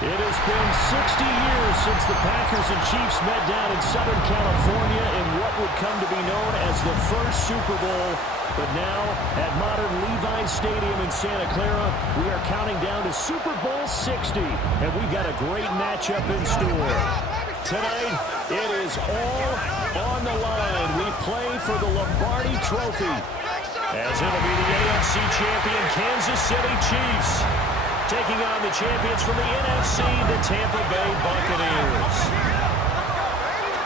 It has been 60 years since the Packers and Chiefs met down in Southern California in what would come to be known as the first Super Bowl. But now, at modern Levi's Stadium in Santa Clara, we are counting down to Super Bowl 60. And we've got a great matchup in store. Tonight, it is all on the line. We play for the Lombardi Trophy, as it'll be the AFC champion Kansas City Chiefs taking on the champions from the NFC, the Tampa Bay Buccaneers.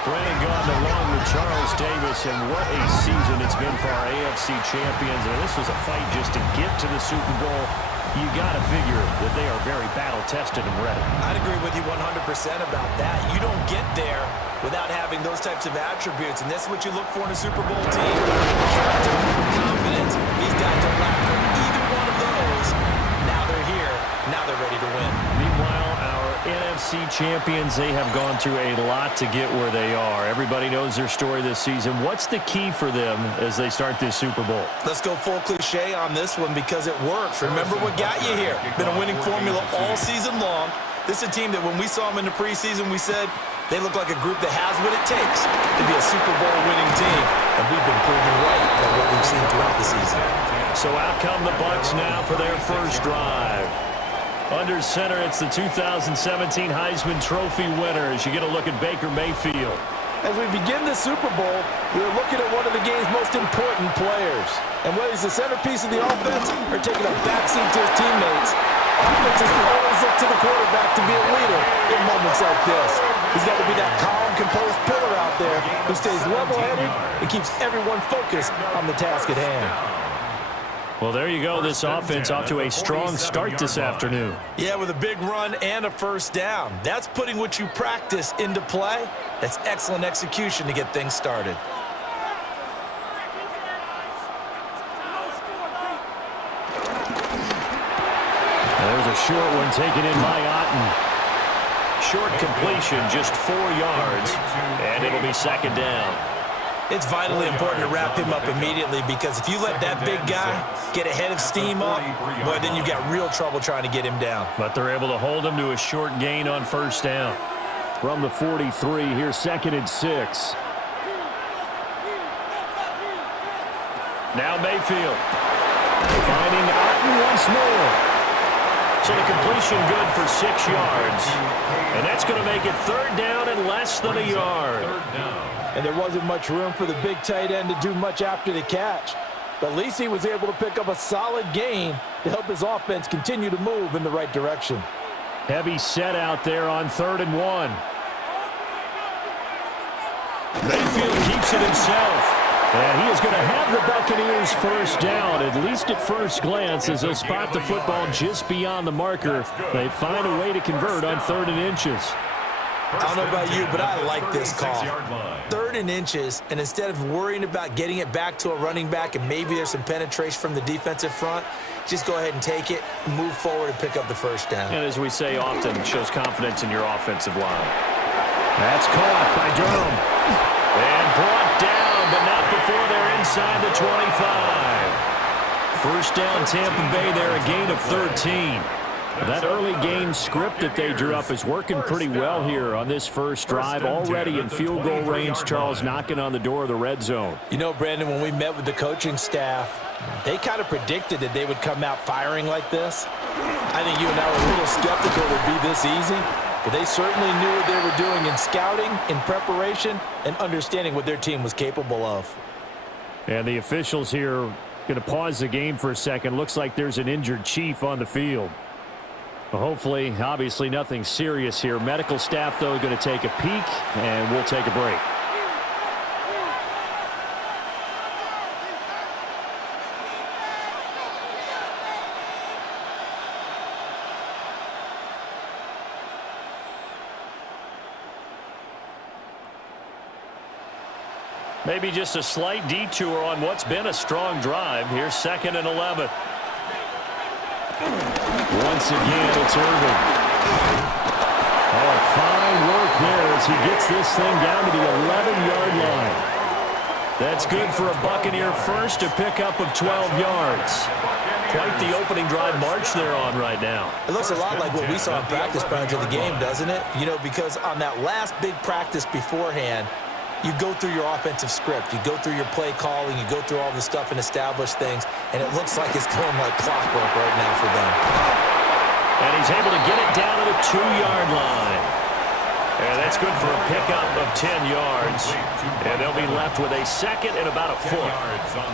Brandon Gaudin along with Charles Davis, and what a season it's been for our AFC champions. And this was a fight just to get to the Super Bowl. You got to figure that they are very battle-tested and ready. I'd agree with you 100% about that. You don't get there without having those types of attributes, and that's what you look for in a Super Bowl team. Character, confidence. These guys don't lack for either one of those. Now they're here. Now they're ready to win. Meanwhile, our NFC champions, they have gone through a lot to get where they are. Everybody knows their story this season. What's the key for them as they start this Super Bowl? Let's go full cliche on this one because it works. Remember what got you here. Been a winning formula all season long. This is a team that when we saw them in the preseason, we said they look like a group that has what it takes to be a Super Bowl winning team. And we've been proven right by what we've seen throughout the season. So out come the Bucs now for their first drive. Under center, it's the 2017 Heisman Trophy winner as you get a look at Baker Mayfield. As we begin the Super Bowl, we're looking at one of the game's most important players. And whether he's the centerpiece of the offense or taking a backseat to his teammates, offenses always look to the quarterback to be a leader in moments like this. He's got to be that calm, composed pillar out there who stays level-headed and keeps everyone focused on the task at hand. Well, there you go. This offense off to a strong start this afternoon. Yeah, with a big run and a first down. That's putting what you practice into play. That's excellent execution to get things started. There's a short one taken in by Otten. Short completion, just 4 yards, and it'll be second down. It's vitally important to wrap him up immediately because if you let that big guy get a head of steam up, boy, then you've got real trouble trying to get him down. But they're able to hold him to a short gain on first down. From the 43, here's 2nd and 6. Now Mayfield. Finding Otten once more. So the completion good for 6 yards. And that's going to make it 3rd down and less than a yard. And there wasn't much room for the big tight end to do much after the catch. But at least he was able to pick up a solid gain to help his offense continue to move in the right direction. Heavy set out there on 3rd and 1. Mayfield keeps it himself. And he is going to have the Buccaneers first down, at least at first glance, as they'll spot the football just beyond the marker. They find a way to convert on 3rd and inches. I don't know about you, but I like this call. 3rd and inches, and instead of worrying about getting it back to a running back and maybe there's some penetration from the defensive front, just go ahead and take it, move forward, and pick up the first down. And as we say often, it shows confidence in your offensive line. That's caught by Durham. And brought down, but not before they're inside the 25. First down, Tampa Bay there, a gain of 13. That early game script that they drew up is working pretty well here on this first drive. Already in field goal range, Charles, knocking on the door of the red zone. You know, Brandon, when we met with the coaching staff, they kind of predicted that they would come out firing like this. I think you and I were a little skeptical it would be this easy, but they certainly knew what they were doing in scouting, in preparation, and understanding what their team was capable of. And the officials here going to pause the game for a second. Looks like there's an injured Chief on the field. Hopefully, obviously nothing serious here. Medical staff, though, going to take a peek, and we'll take a break. Maybe just a slight detour on what's been a strong drive. Here's 2nd and 11. Once again, it's Irvin. Oh, fine work there as he gets this thing down to the 11-yard line. That's good for a Buccaneer first, a pickup of 12 yards. quite the opening drive march they're on right now. It looks a lot like what we saw in practice prior to the game, doesn't it? You know, because on that last big practice beforehand, you go through your offensive script. You go through your play calling. You go through all the stuff and establish things, and it looks like it's going like clockwork right now for them. And he's able to get it down to the 2-yard line. And that's good for a pickup of 10 yards. And they'll be left with a second and about a foot.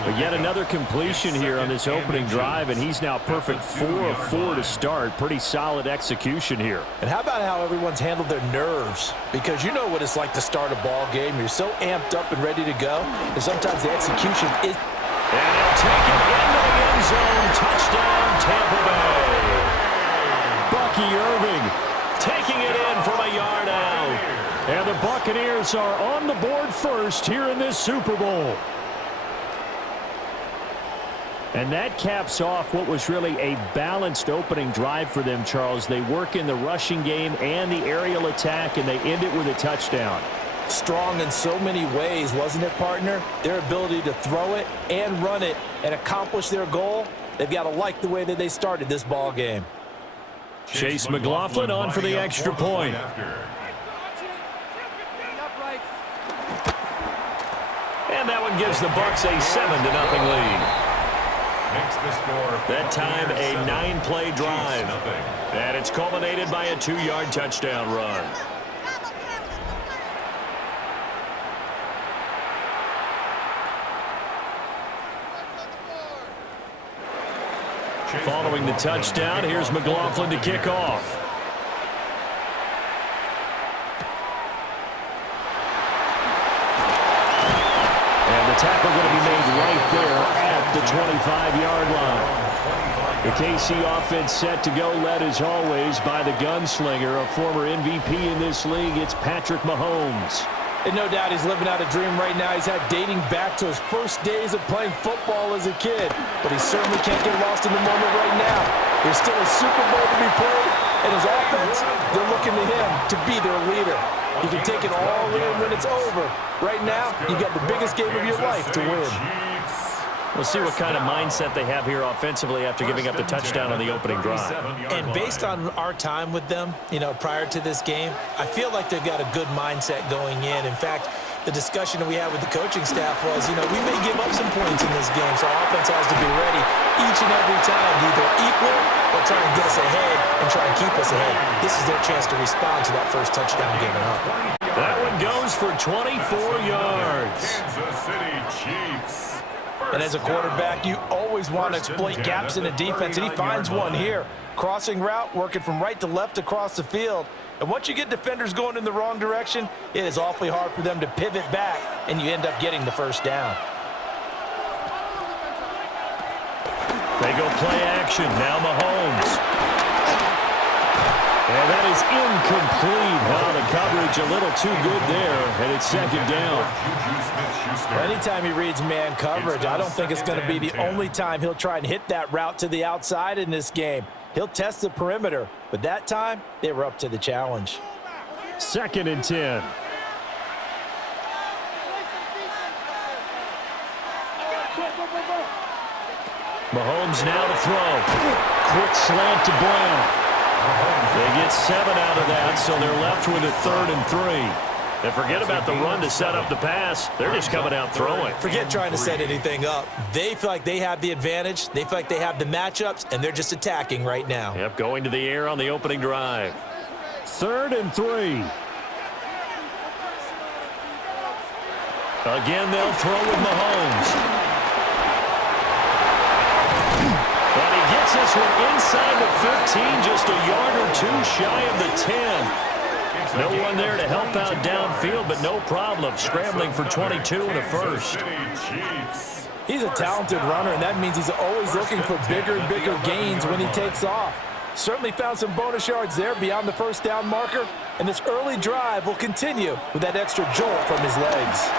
But yet another completion here on this opening drive, and he's now perfect 4 of 4 to start. Pretty solid execution here. And how about how everyone's handled their nerves? Because you know what it's like to start a ball game. You're so amped up and ready to go. And sometimes the execution is... And he'll take it into the end zone. Touchdown, Tampa Bay. Bucky Irving taking it in from a yard out. And the Buccaneers are on the board first here in this Super Bowl. And that caps off what was really a balanced opening drive for them, Charles. They work in the rushing game and the aerial attack, and they end it with a touchdown. Strong in so many ways, wasn't it, partner? Their ability to throw it and run it and accomplish their goal, they've got to like the way that they started this ball game. Chase McLaughlin on for the extra point. And that one gives the Bucs a 7-0 lead. That time a 9-play drive. And it's culminated by a 2-yard touchdown run. Following the touchdown, here's McLaughlin to kick off. And the tackle going to be made right there at the 25-yard line. The KC offense set to go, led as always by the gunslinger, a former MVP in this league. It's Patrick Mahomes. And no doubt he's living out a dream right now. He's had dating back to his first days of playing football as a kid. But he certainly can't get lost in the moment right now. There's still a Super Bowl to be played, and his offense, they're looking to him to be their leader. He can take it all in when it's over. Right now, you got the biggest game of your life to win. We'll see what kind of mindset they have here offensively after giving up the touchdown on the opening drive. And based on our time with them, you know, prior to this game, I feel like they've got a good mindset going in. In fact, the discussion that we had with the coaching staff was, you know, we may give up some points in this game, so our offense has to be ready each and every time to either equal or try and get us ahead and try and keep us ahead. This is their chance to respond to that first touchdown given up. That one goes for 24 yards. Kansas City Chiefs. And as a quarterback, you always want to exploit gaps in the defense, and he finds one here. Crossing route, working from right to left across the field. And once you get defenders going in the wrong direction, it is awfully hard for them to pivot back, and you end up getting the first down. They go play action. Now Mahomes. And that is incomplete. Well, the coverage a little too good there, and it's second down. Anytime he reads man coverage, I don't think it's going to be the only time he'll try and hit that route to the outside in this game. He'll test the perimeter, but that time, they were up to the challenge. 2nd and 10. Mahomes now to throw. Quick slant to Brown. They get 7 out of that, so they're left with a 3rd and 3. And forget about the run to set up the pass. They're just coming out throwing. Forget trying to set anything up. They feel like they have the advantage. They feel like they have the matchups, and they're just attacking right now. Yep, going to the air on the opening drive. 3rd and 3. Again, they'll throw with Mahomes. And he gets this one inside the 15, just a yard or two shy of the 10. No one there to help out downfield, but no problem. Scrambling for 22 and a first. He's a talented runner, and that means he's always looking for bigger and bigger gains when he takes off. Certainly found some bonus yards there beyond the first down marker, and this early drive will continue with that extra jolt from his legs.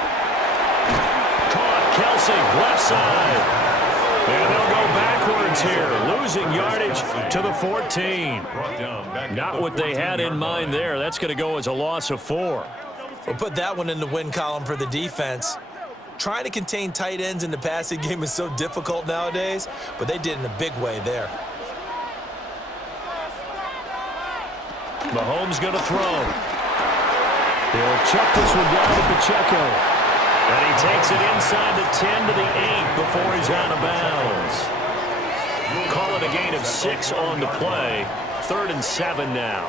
Caught Kelsey, left side. And they'll go backwards here, losing yardage to the 14. Not what they had in mind there. That's going to go as a loss of 4. We'll put that one in the win column for the defense. Trying to contain tight ends in the passing game is so difficult nowadays, but they did in a big way there. Mahomes going to throw. He'll check this one down to Pacheco. And he takes it inside the 10 to the 8 before he's out of bounds. Call it a gain of 6 on the play. 3rd and 7 now.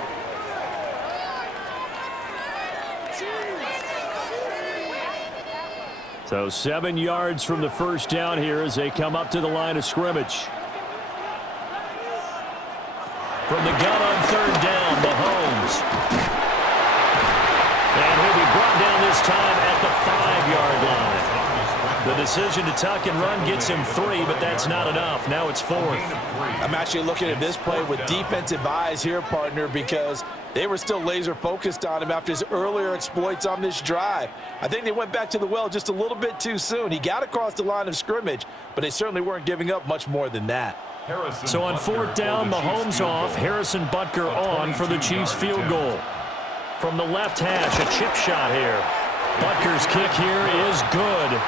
So 7 yards from the first down here as they come up to the line of scrimmage. From the gun on 3rd down, Mahomes. And he'll be brought down this time at the 5-yard line. The decision to tuck and run gets him 3, but that's not enough. Now it's 4th. I'm actually looking at this play with defensive eyes here, partner, because they were still laser focused on him after his earlier exploits on this drive. I think they went back to the well just a little bit too soon. He got across the line of scrimmage, but they certainly weren't giving up much more than that. So on 4th down, Mahomes off, Harrison Butker on for the Chiefs field goal. From the left hash, a chip shot here. Butker's kick here is good.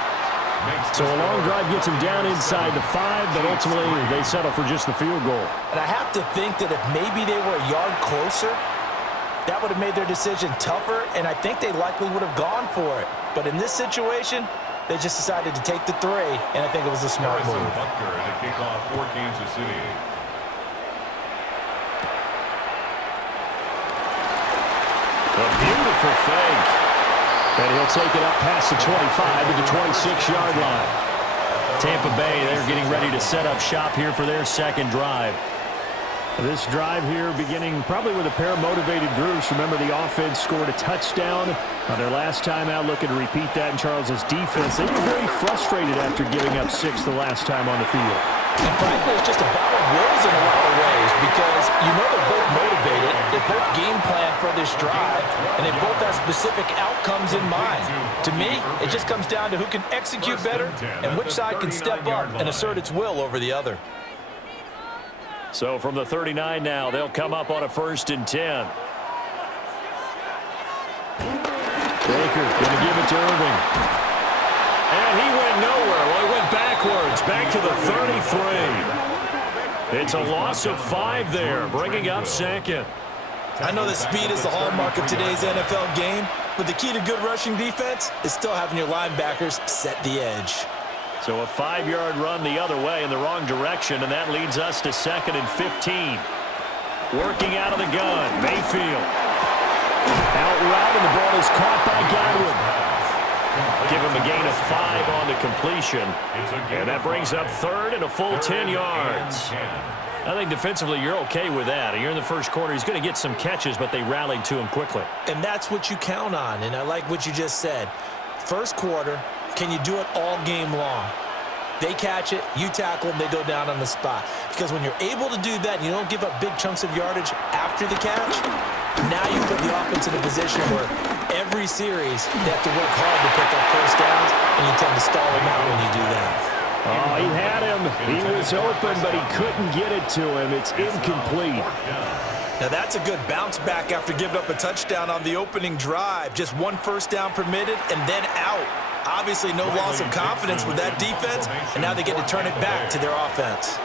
So a long drive gets him down inside the 5, but ultimately they settle for just the field goal. And I have to think that if maybe they were a yard closer, that would have made their decision tougher, and I think they likely would have gone for it. But in this situation, they just decided to take the 3, and I think it was a smart move. Butker and a kickoff for Kansas City. A beautiful fake. And he'll take it up past the 25 to the 26-yard line. Tampa Bay, they're getting ready to set up shop here for their 2nd drive. This drive here beginning probably with a pair of motivated groups. Remember, the offense scored a touchdown on their last time out, looking to repeat that in Charles's defense. They were very frustrated after giving up 6 the last time on the field. And frankly, it's just a battle of wills in a lot of ways because you know they're both motivated, they both game plan for this drive, and they both have specific outcomes in mind. To me, it just comes down to who can execute better and which side can step up and assert its will over the other. So from the 39 now, they'll come up on a 1st and 10. Baker going to give it to Irving. And he went nowhere. Well, he went backwards, back to the 33. It's a loss of 5 there, bringing up 2nd. I know that speed is the hallmark of today's NFL game, but the key to good rushing defense is still having your linebackers set the edge. So a 5-yard run the other way in the wrong direction, and that leads us to 2nd and 15. Working out of the gun, Mayfield. Out route, and the ball is caught by Godwin. Give him a gain of 5 on the completion, and that brings up 3rd and a full 10 yards. I think defensively you're okay with that. You're in the first quarter. He's going to get some catches, but they rallied to him quickly. And that's what you count on, and I like what you just said. First quarter, can you do it all game long? They catch it, you tackle them, they go down on the spot. Because when you're able to do that, you don't give up big chunks of yardage after the catch, now you put the offense in a position where every series they have to work hard to pick up first downs, and you tend to stall them out when you do that. Oh, he had him. He was open, but he couldn't get it to him. It's incomplete. Now that's a good bounce back after giving up a touchdown on the opening drive. Just 1 first down permitted and then out. Obviously no loss of confidence with that defense, and now they get to turn it back to their offense.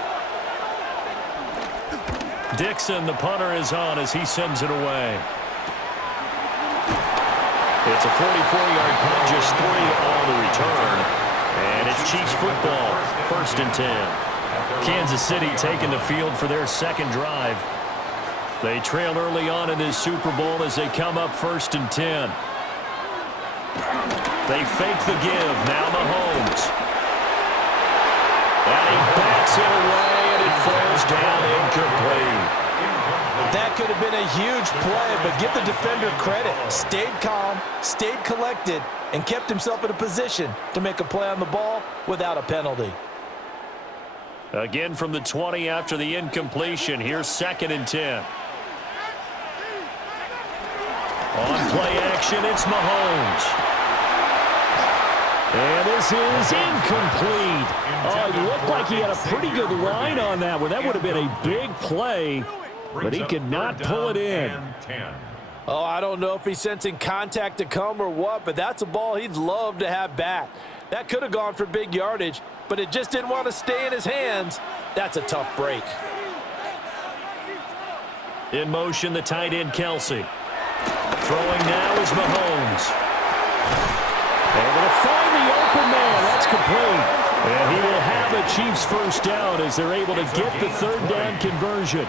Dixon, the punter, is on as he sends it away. It's a 44-yard punt, just 3 on the return. And it's Chiefs football, 1st and 10. Kansas City taking the field for their 2nd drive. They trail early on in this Super Bowl as they come up 1st and 10. They fake the give. Now Mahomes. And he bats it away, and it falls down incomplete. That could have been a huge play, but give the defender credit. Stayed calm, stayed collected, and kept himself in a position to make a play on the ball without a penalty. Again from the 20 after the incompletion. Here's 2nd and 10. On play action, it's Mahomes. And this is incomplete. Oh, it looked like he had a pretty good line on that one. That would have been a big play, but he could not pull it in. Oh, I don't know if he's sensing contact to come or what, but that's a ball he'd love to have back. That could have gone for big yardage, but it just didn't want to stay in his hands. That's a tough break. In motion, the tight end, Kelsey. Throwing now is Mahomes. Able to find the open man. That's complete. And he will have a Chiefs first down as they're able to get the third down conversion.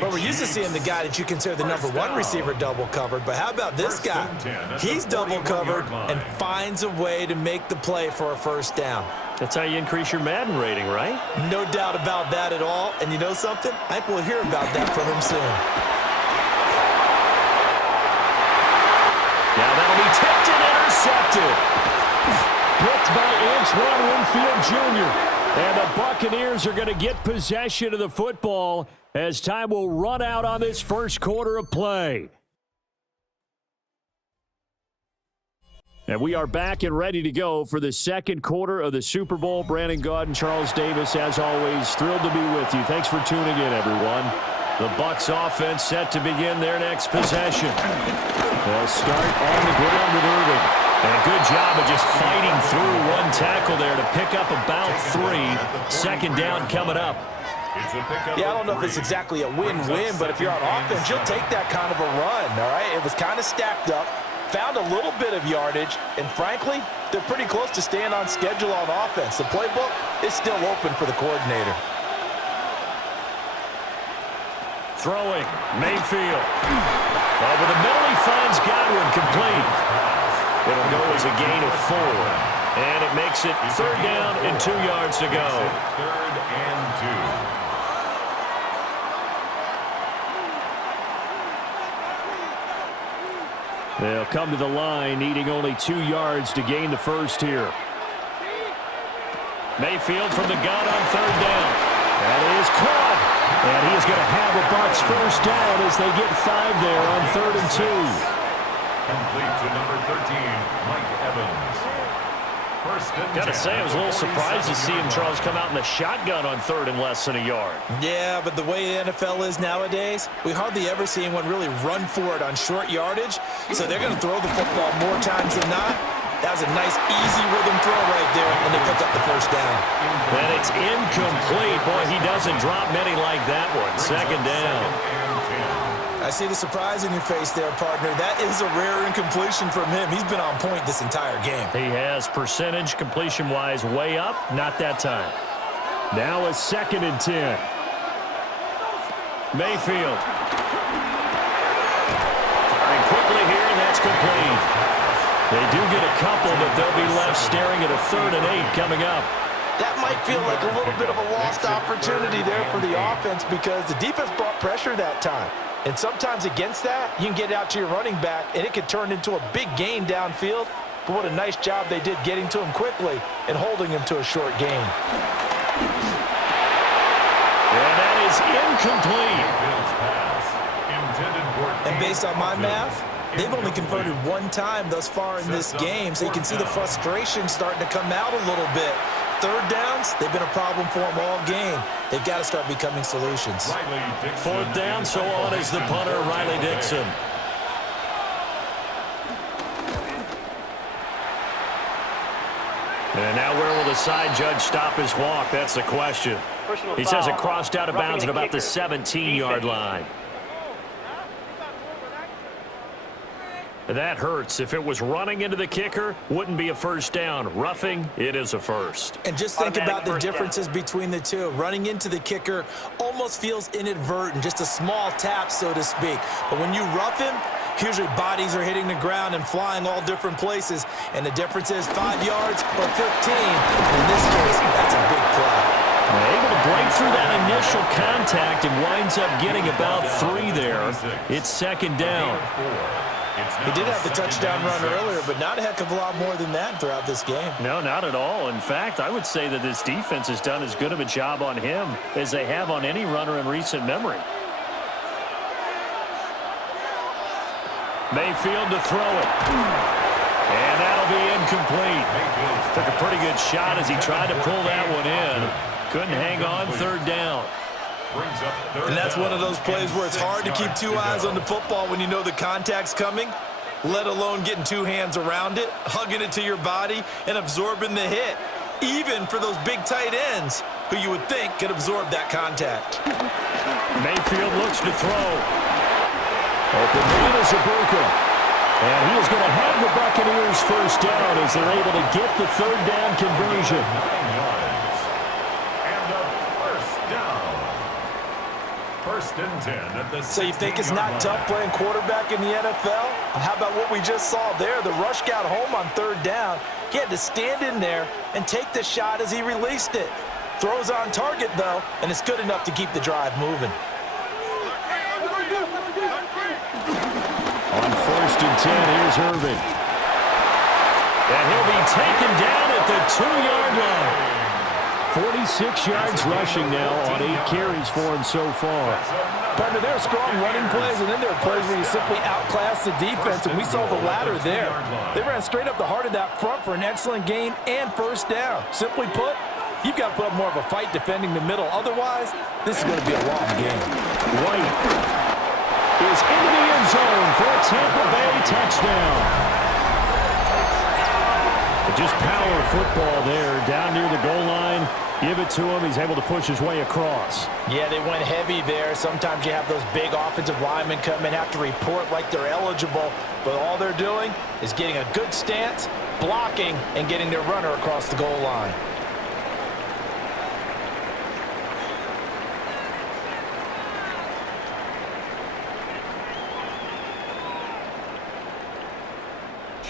But we're used to seeing the guy that you consider the number one receiver double covered. But how about this guy? He's double covered and finds a way to make the play for a first down. That's how you increase your Madden rating, right? No doubt about that at all. And you know something? I think we'll hear about that from him soon. Now that'll be tipped and intercepted. Picked by Antoine Winfield Jr. And the Buccaneers are going to get possession of the football as time will run out on this first quarter of play. And we are back and ready to go for the second quarter of the Super Bowl. Brandon Gaudin, Charles Davis, as always, thrilled to be with you. Thanks for tuning in, everyone. The Bucs offense set to begin their next possession. They'll start on the ground with Irving. And a good job of just fighting through one tackle there to pick up about 3. Second down coming up. Yeah, I don't know if it's exactly a win-win, but if you're on offense, you'll take that kind of a run, all right? It was kind of stacked up, found a little bit of yardage, and frankly, they're pretty close to staying on schedule on offense. The playbook is still open for the coordinator. Throwing, Mayfield. Over the middle, he finds Godwin, complete. It'll go as a gain of 4. And it makes it third down and 2 yards to go. Third and 2. They'll come to the line, needing only 2 yards to gain the first here. Mayfield from the gun on third down. That is caught. And he is going to have a Bucs first down as they get 5 there on third and 2. Complete to number 13, Mike Evans. Got to say, I was a little surprised to see him, Charles, come out in the shotgun on third and less than a yard. Yeah, but the way the NFL is nowadays, we hardly ever see anyone really run for it on short yardage. So they're going to throw the football more times than not. That was a nice, easy rhythm throw right there, and they pick up the first down. And it's incomplete. Boy, he doesn't drop many like that one. Second down. I see the surprise in your face there, partner. That is a rare incompletion from him. He's been on point this entire game. He has percentage completion-wise way up. Not that time. Now a second and 10. Mayfield. Firing quickly here, and that's complete. They do get a couple, but they'll be left staring at a third and 8 coming up. That might feel like a little bit of a lost opportunity there for the offense because the defense brought pressure that time. And sometimes against that, you can get out to your running back, and it could turn into a big gain downfield. But what a nice job they did getting to him quickly and holding him to a short gain. And that is incomplete. And based on my math, they've only converted 1 time thus far in this game, so you can see the frustration starting to come out a little bit. Third downs, they've been a problem for them all game. They've got to start becoming solutions. Fourth down, so on is the punter, Riley Dixon. And now where will the side judge stop his walk? That's the question. He says it crossed out of bounds at about the 17-yard line. That hurts. If it was running into the kicker, wouldn't be a first down. Roughing, it is a first. And just think about the differences between the two. Running into the kicker almost feels inadvertent, just a small tap, so to speak. But when you rough him, usually bodies are hitting the ground and flying all different places. And the difference is 5 yards or 15. And in this case, that's a big play. Able to break through that initial contact and winds up getting about 3 there. It's second down. He did have the touchdown run earlier, but not a heck of a lot more than that throughout this game. No, not at all. In fact, I would say that this defense has done as good of a job on him as they have on any runner in recent memory. Mayfield to throw it. And that'll be incomplete. Took a pretty good shot as he tried to pull that one in. Couldn't hang on third down. brings up third And that's down one of those plays where it's and hard to 6 keep yards two to eyes go. on the football when you know the contact's coming, let alone getting two hands around it, hugging it to your body, and absorbing the hit, even for those big tight ends who you would think could absorb that contact. Mayfield looks to throw. Open lead is Ibuka. And he is going to have the Buccaneers first down as they're able to get the third down conversion. 9 yards. And a first down. First and 10 at the 16-yard line. So you think it's not tough playing quarterback in the NFL? How about what we just saw there? The rush got home on third down. He had to stand in there and take the shot as he released it. Throws on target, though, and it's good enough to keep the drive moving. On first and 10, here's Irvin. And he'll be taken down at the 2-yard line. 46 yards rushing now on 8 carries for him so far. Partner, there are strong running plays, and then there are plays where you simply outclass the defense, and we saw the latter there. They ran straight up the heart of that front for an excellent gain and first down. Simply put, you've got to put up more of a fight defending the middle. Otherwise, this is going to be a long game. White is into the end zone for a Tampa Bay touchdown. Just power football there, down near the goal line. Give it to him. He's able to push his way across. Yeah, they went heavy there. Sometimes you have those big offensive linemen come in, have to report like they're eligible, but all they're doing is getting a good stance, blocking, and getting their runner across the goal line.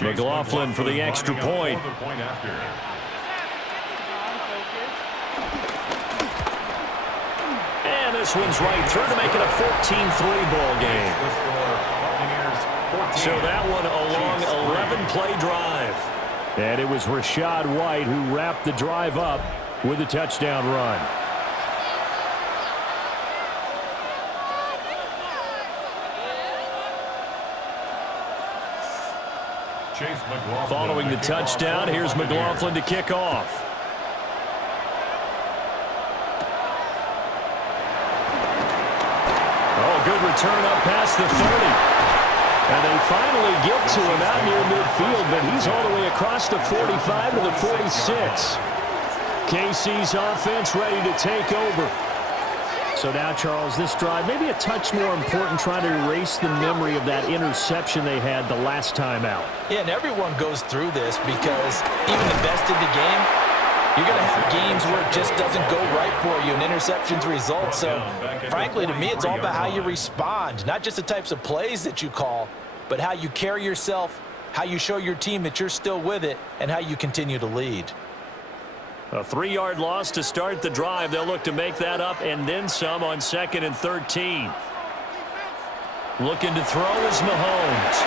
McLaughlin for the extra point. And this one's right through to make it a 14-3 ball game. So that one a long 11-play drive. And it was Rachaad White who wrapped the drive up with a touchdown run. Following the touchdown, here's McLaughlin to kick off. Oh, good return up past the 30. And they finally get to him out near midfield, but he's all the way across the 45 to the 46. KC's offense ready to take over. So now, Charles, this drive, maybe a touch more important, trying to erase the memory of that interception they had the last time out. Yeah, and everyone goes through this because even the best in the game, you're going to have games where it just doesn't go right for you and interceptions result. So, frankly, to me, it's all about how you respond, not just the types of plays that you call, but how you carry yourself, how you show your team that you're still with it, and how you continue to lead. A 3-yard loss to start the drive. They'll look to make that up and then some on 2nd and 13. Looking to throw is Mahomes.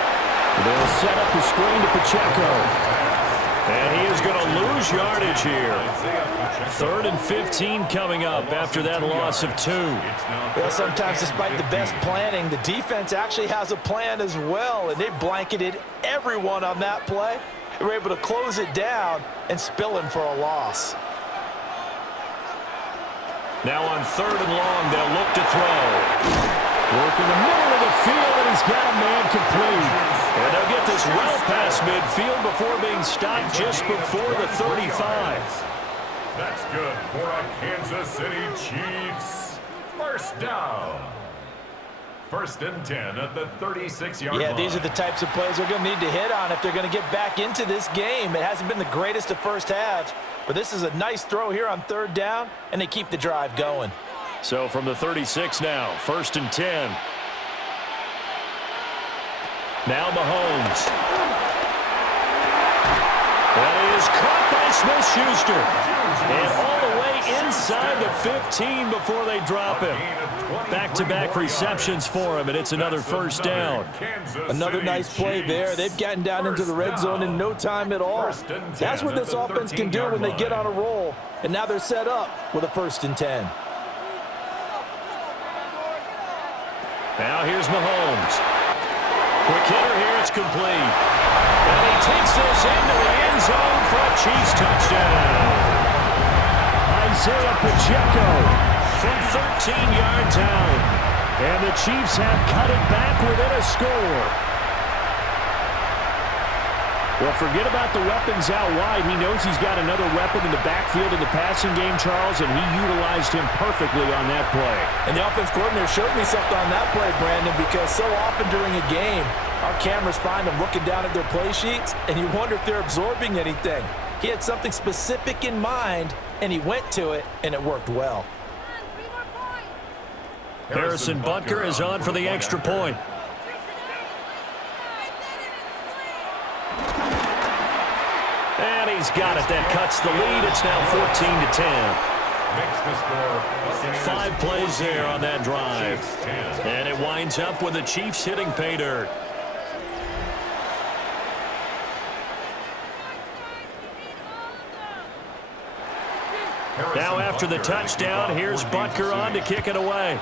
They'll set up the screen to Pacheco. And he is going to lose yardage here. 3rd and 15 coming up after that loss of 2. Well, sometimes despite the best planning, the defense actually has a plan as well, and they blanketed everyone on that play. They were able to close it down and spill him for a loss. Now on 3rd and long, they'll look to throw. Work in the middle of the field, and he's got a man complete. And they'll get this well past midfield before being stopped just before the 35. That's good for a Kansas City Chiefs. First down. 1st and 10 at the 36-yard line. Yeah, these are the types of plays they're going to need to hit on if they're going to get back into this game. It hasn't been the greatest of first halves, but this is a nice throw here on 3rd down, and they keep the drive going. So from the 36 now, 1st and 10. Now Mahomes. And he is caught by Smith-Schuster. And all the way inside the 15 before they drop him. Back-to-back receptions for him, and it's another first down. Another nice play there. They've gotten down into the red zone in no time at all. That's what this offense can do when they get on a roll. And now they're set up with a 1st and 10. Now here's Mahomes. Quick hitter here, it's complete. And he takes this into the end zone for a Chiefs touchdown. Isaiah Pacheco from 13 yards out. And the Chiefs have cut it back within a score. Well, forget about the weapons out wide. He knows he's got another weapon in the backfield in the passing game, Charles, and he utilized him perfectly on that play. And the offense coordinator showed me something on that play, Brandon, because so often during a game, our cameras find them looking down at their play sheets, and you wonder if they're absorbing anything. He had something specific in mind, and he went to it, and it worked well. Harrison Butker is on for the extra point. And he's got it. That cuts the lead. It's now 14-10. 5 plays there on that drive. And it winds up with the Chiefs hitting pay dirt. Now after the touchdown, here's Butker on to kick it away.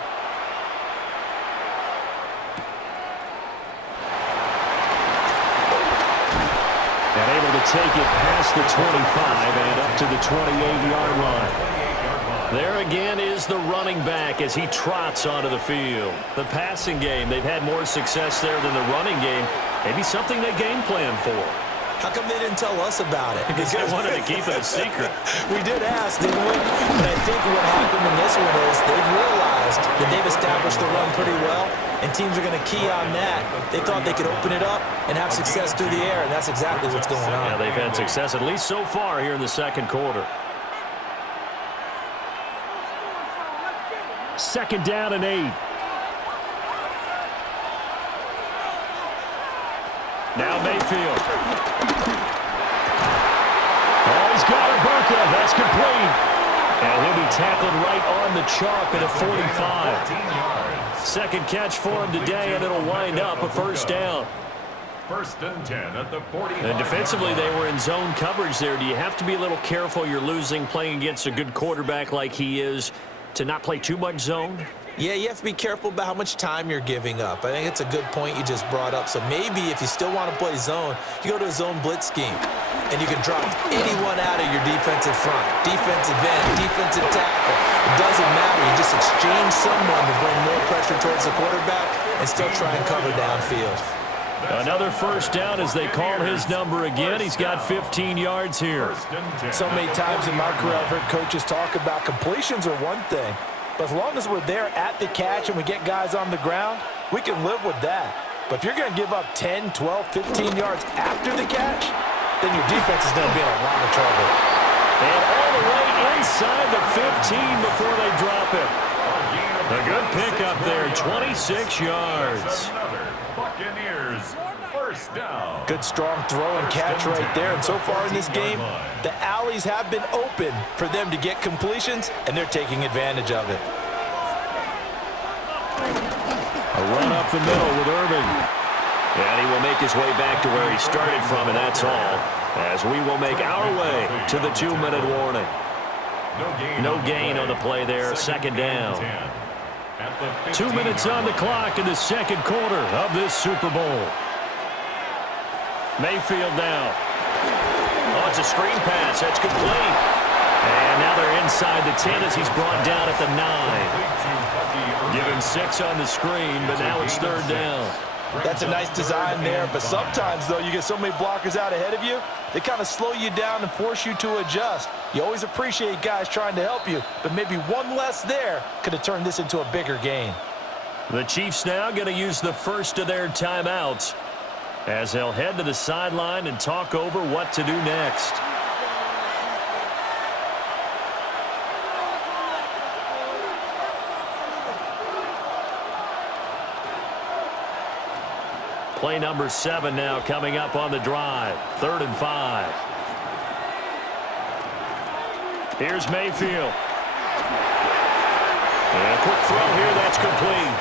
And able to take it past the 25 and up to the 28-yard line. There again is the running back as he trots onto the field. The passing game, they've had more success there than the running game. Maybe something they game plan for. How come they didn't tell us about it? Because they wanted to keep it a secret. We did ask, didn't we? But I think what happened in this one is they've realized that they've established the run pretty well, and teams are going to key on that. They thought they could open it up and have success through the air, and that's exactly what's going on. Yeah, they've had success at least so far here in the second quarter. 2nd down and 8. Now Mayfield. Oh, he's got a Burka. That's complete. And he'll be tackled right on the chalk at a 45. Second catch for him today, and it'll wind up a first down. 1st and 10 at the 45. And defensively, they were in zone coverage there. Do you have to be a little careful? You're losing, playing against a good quarterback like he is, to not play too much zone? Yeah, you have to be careful about how much time you're giving up. I think it's a good point you just brought up. So maybe if you still want to play zone, you go to a zone blitz scheme, and you can drop anyone out of your defensive front, defensive end, defensive tackle. It doesn't matter. You just exchange someone to bring more pressure towards the quarterback and still try and cover downfield. Another first down as they call his number again. He's got 15 yards here. So many times in my career, I've heard coaches talk about completions are one thing, but as long as we're there at the catch and we get guys on the ground, we can live with that. But if you're going to give up 10, 12, 15 yards after the catch, then your defense is going to be in a lot of trouble. And all the way inside the 15 before they drop him. A good pickup there, 26 yards. Buccaneers, first down. Good strong throw and catch right there. And so far in this game, the alleys have been open for them to get completions, and they're taking advantage of it. A run up the middle with Irving. And he will make his way back to where he started from, and that's all. As we will make our way to the 2-minute warning. No gain on the play there, 2nd down. 2 minutes on the clock in the second quarter of this Super Bowl. Mayfield now. Oh, it's a screen pass. That's complete. And now they're inside the 10 as he's brought down at the 9. Give him 6 on the screen, but now it's 3rd down. That's a nice design there, but sometimes, though, you get so many blockers out ahead of you, they kind of slow you down and force you to adjust. You always appreciate guys trying to help you, but maybe one less there could have turned this into a bigger gain. The Chiefs now going to use the first of their timeouts as they'll head to the sideline and talk over what to do next. Play number 7 now coming up on the drive. 3rd and 5. Here's Mayfield. And a quick throw here, that's complete.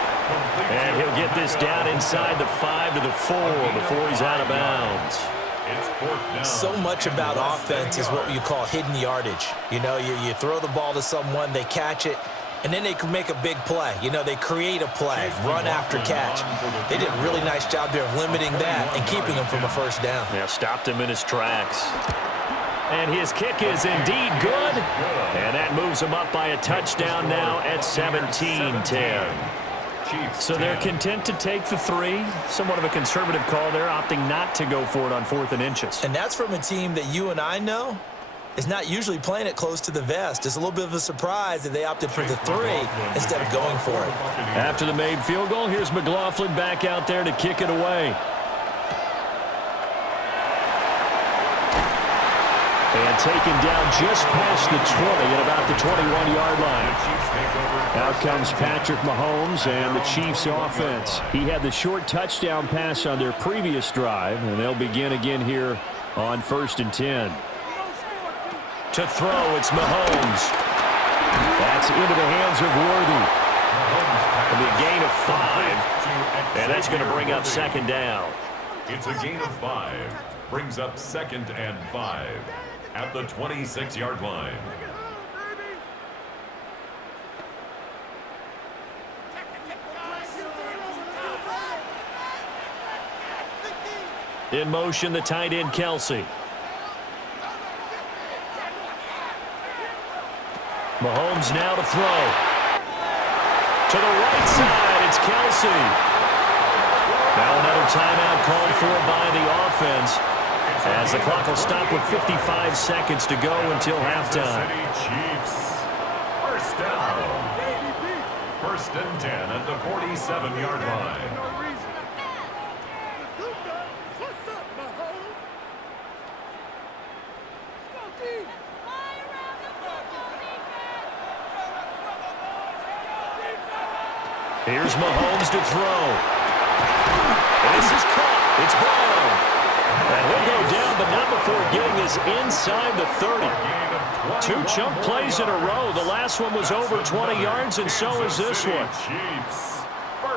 And he'll get this down inside the 5 to the 4 before he's out of bounds. So much about offense is what you call hidden yardage. You know, you throw the ball to someone, they catch it, and then they can make a big play. You know, they create a play, run after catch. They did a really nice job there of limiting that and keeping him from a first down. Yeah, stopped him in his tracks. And his kick is indeed good. And that moves him up by a touchdown now at 17-10. So they're content to take the 3. Somewhat of a conservative call there, opting not to go for it on 4th and inches. And that's from a team that you and I know is not usually playing it close to the vest. It's a little bit of a surprise that they opted for the 3 instead of going for it. After the made field goal, here's McLaughlin back out there to kick it away. And taken down just past the 20 at about the 21-yard line. Out comes Patrick Mahomes and the Chiefs offense. He had the short touchdown pass on their previous drive, and they'll begin again here on 1st and 10. To throw, it's Mahomes. That's into the hands of Worthy. It'll be a gain of 5, and that's going to bring up 2nd down. It's a gain of 5. Brings up 2nd and 5 at the 26-yard line. In motion, the tight end, Kelsey. Mahomes now to throw. To the right side, it's Kelsey. Now another timeout called for by the offense, as the clock will stop with 55 seconds to go until halftime. Chiefs. First down. 1st and 10 at the 47-yard line. Here's Mahomes to throw. And this is caught. It's Brown. And he'll go down, but not before getting this inside the 30. 2 chunk plays in a row. The last one was over 20 yards, and so is this one.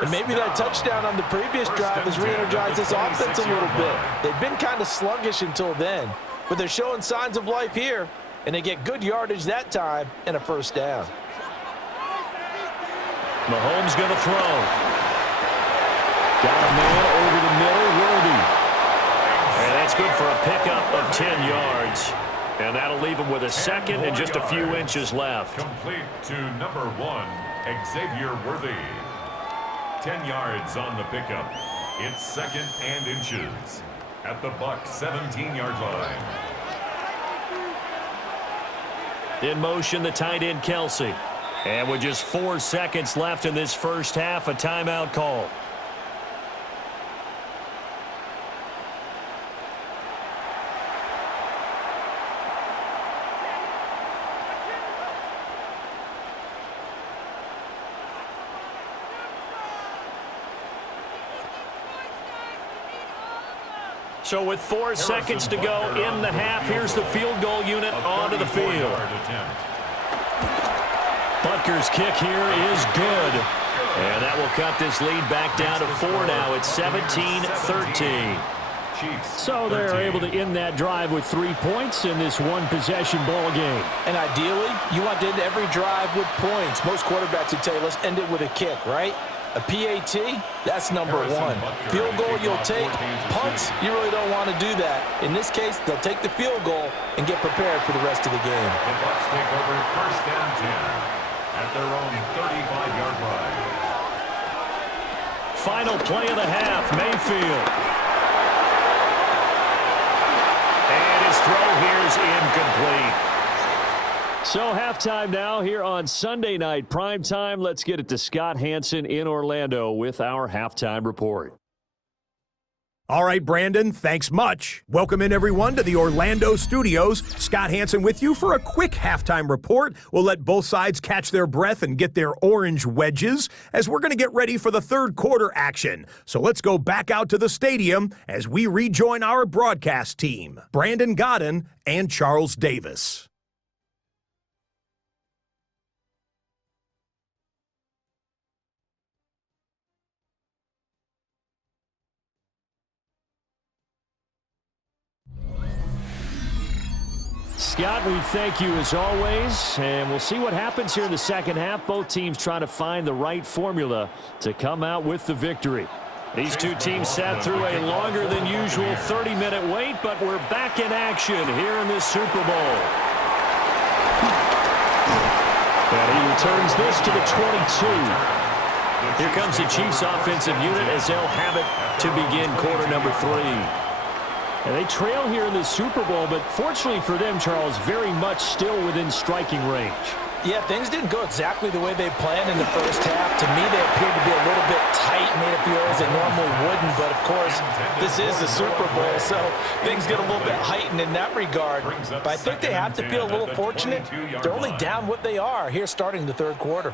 And maybe that touchdown on the previous drive has re-energized this offense a little bit. They've been kind of sluggish until then, but they're showing signs of life here, and they get good yardage that time and a 1st down. Mahomes going to throw. Got a man over the middle, Worthy. And that's good for a pickup of 10 yards. And that'll leave him with a 2nd and just a few inches left. Complete to number 1, Xavier Worthy. 10 yards on the pickup. It's 2nd and inches at the Bucs 17-yard line. In motion, the tight end, Kelsey. And with just 4 seconds left in this first half, a timeout call. So with 4 seconds to go in the half, here's the field goal unit onto the field. Butker's kick here is good. And that will cut this lead back down to 4 now. It's 17-13. So they're able to end that drive with 3 points in this one-possession ball game. And ideally, you want to end every drive with points. Most quarterbacks would tell you, let's end it with a kick, right? A PAT, that's number 1. Field goal you'll take. Punts, you really don't want to do that. In this case, they'll take the field goal and get prepared for the rest of the game. The Bucs take over 1st and 10 at their own 35-yard line. Final play of the half, Mayfield. And his throw here is incomplete. So halftime now here on Sunday night primetime. Let's get it to Scott Hanson in Orlando with our halftime report. All right, Brandon, thanks much. Welcome in, everyone, to the Orlando studios. Scott Hanson with you for a quick halftime report. We'll let both sides catch their breath and get their orange wedges as we're going to get ready for the third quarter action. So let's go back out to the stadium as we rejoin our broadcast team, Brandon Godden and Charles Davis. Scott, we thank you as always, and we'll see what happens here in the second half. Both teams trying to find the right formula to come out with the victory. These two teams sat through a longer than usual 30-minute wait, but we're back in action here in this Super Bowl. And he returns this to the 22. Here comes the Chiefs offensive unit as they'll have it to begin quarter number 3. And they trail here in the Super Bowl, but fortunately for them, Charles, very much still within striking range. Yeah, things didn't go exactly the way they planned in the first half. To me, they appeared to be a little bit tight, made it feel as they normally wouldn't. But, of course, this is the Super Bowl, so things get a little bit heightened in that regard. But I think they have to feel a little fortunate. They're only down what they are here starting the third quarter.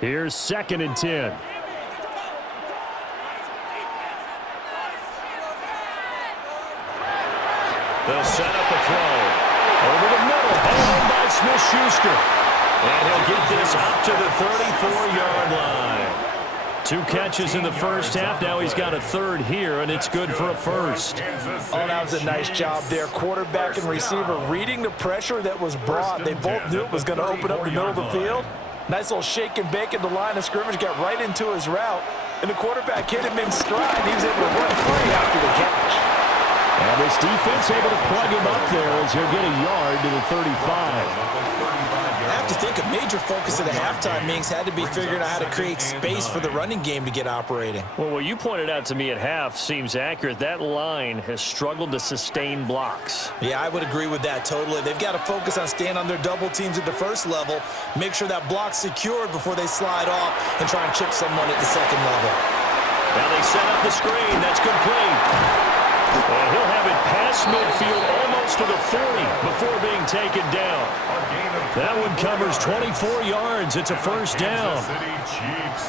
Here's 2nd and 10. They'll set up the throw. Over the middle, held by Smith-Schuster. And he'll get this up to the 34-yard line. 2 catches in the first half. Now he's got a third here, and it's good for a first. Oh, that was a nice job there. Quarterback and receiver reading the pressure that was brought. They both knew it was going to open up the middle of the field. Nice little shake and bake at the line of scrimmage. Got right into his route. And the quarterback hit him in stride. He was able to run free after the catch. And this defense able to plug him up there as he'll get a yard to the 35. I have to think a major focus of the halftime meetings had to be figuring out how to create space for the running game to get operating. Well, what you pointed out to me at half seems accurate. That line has struggled to sustain blocks. Yeah, I would agree with that totally. They've got to focus on staying on their double teams at the first level, make sure that block's secured before they slide off and try and chip someone at the second level. Now they set up the screen. That's complete. And he'll have it past midfield almost to the 40 before being taken down. That one covers 24 yards. It's a first down.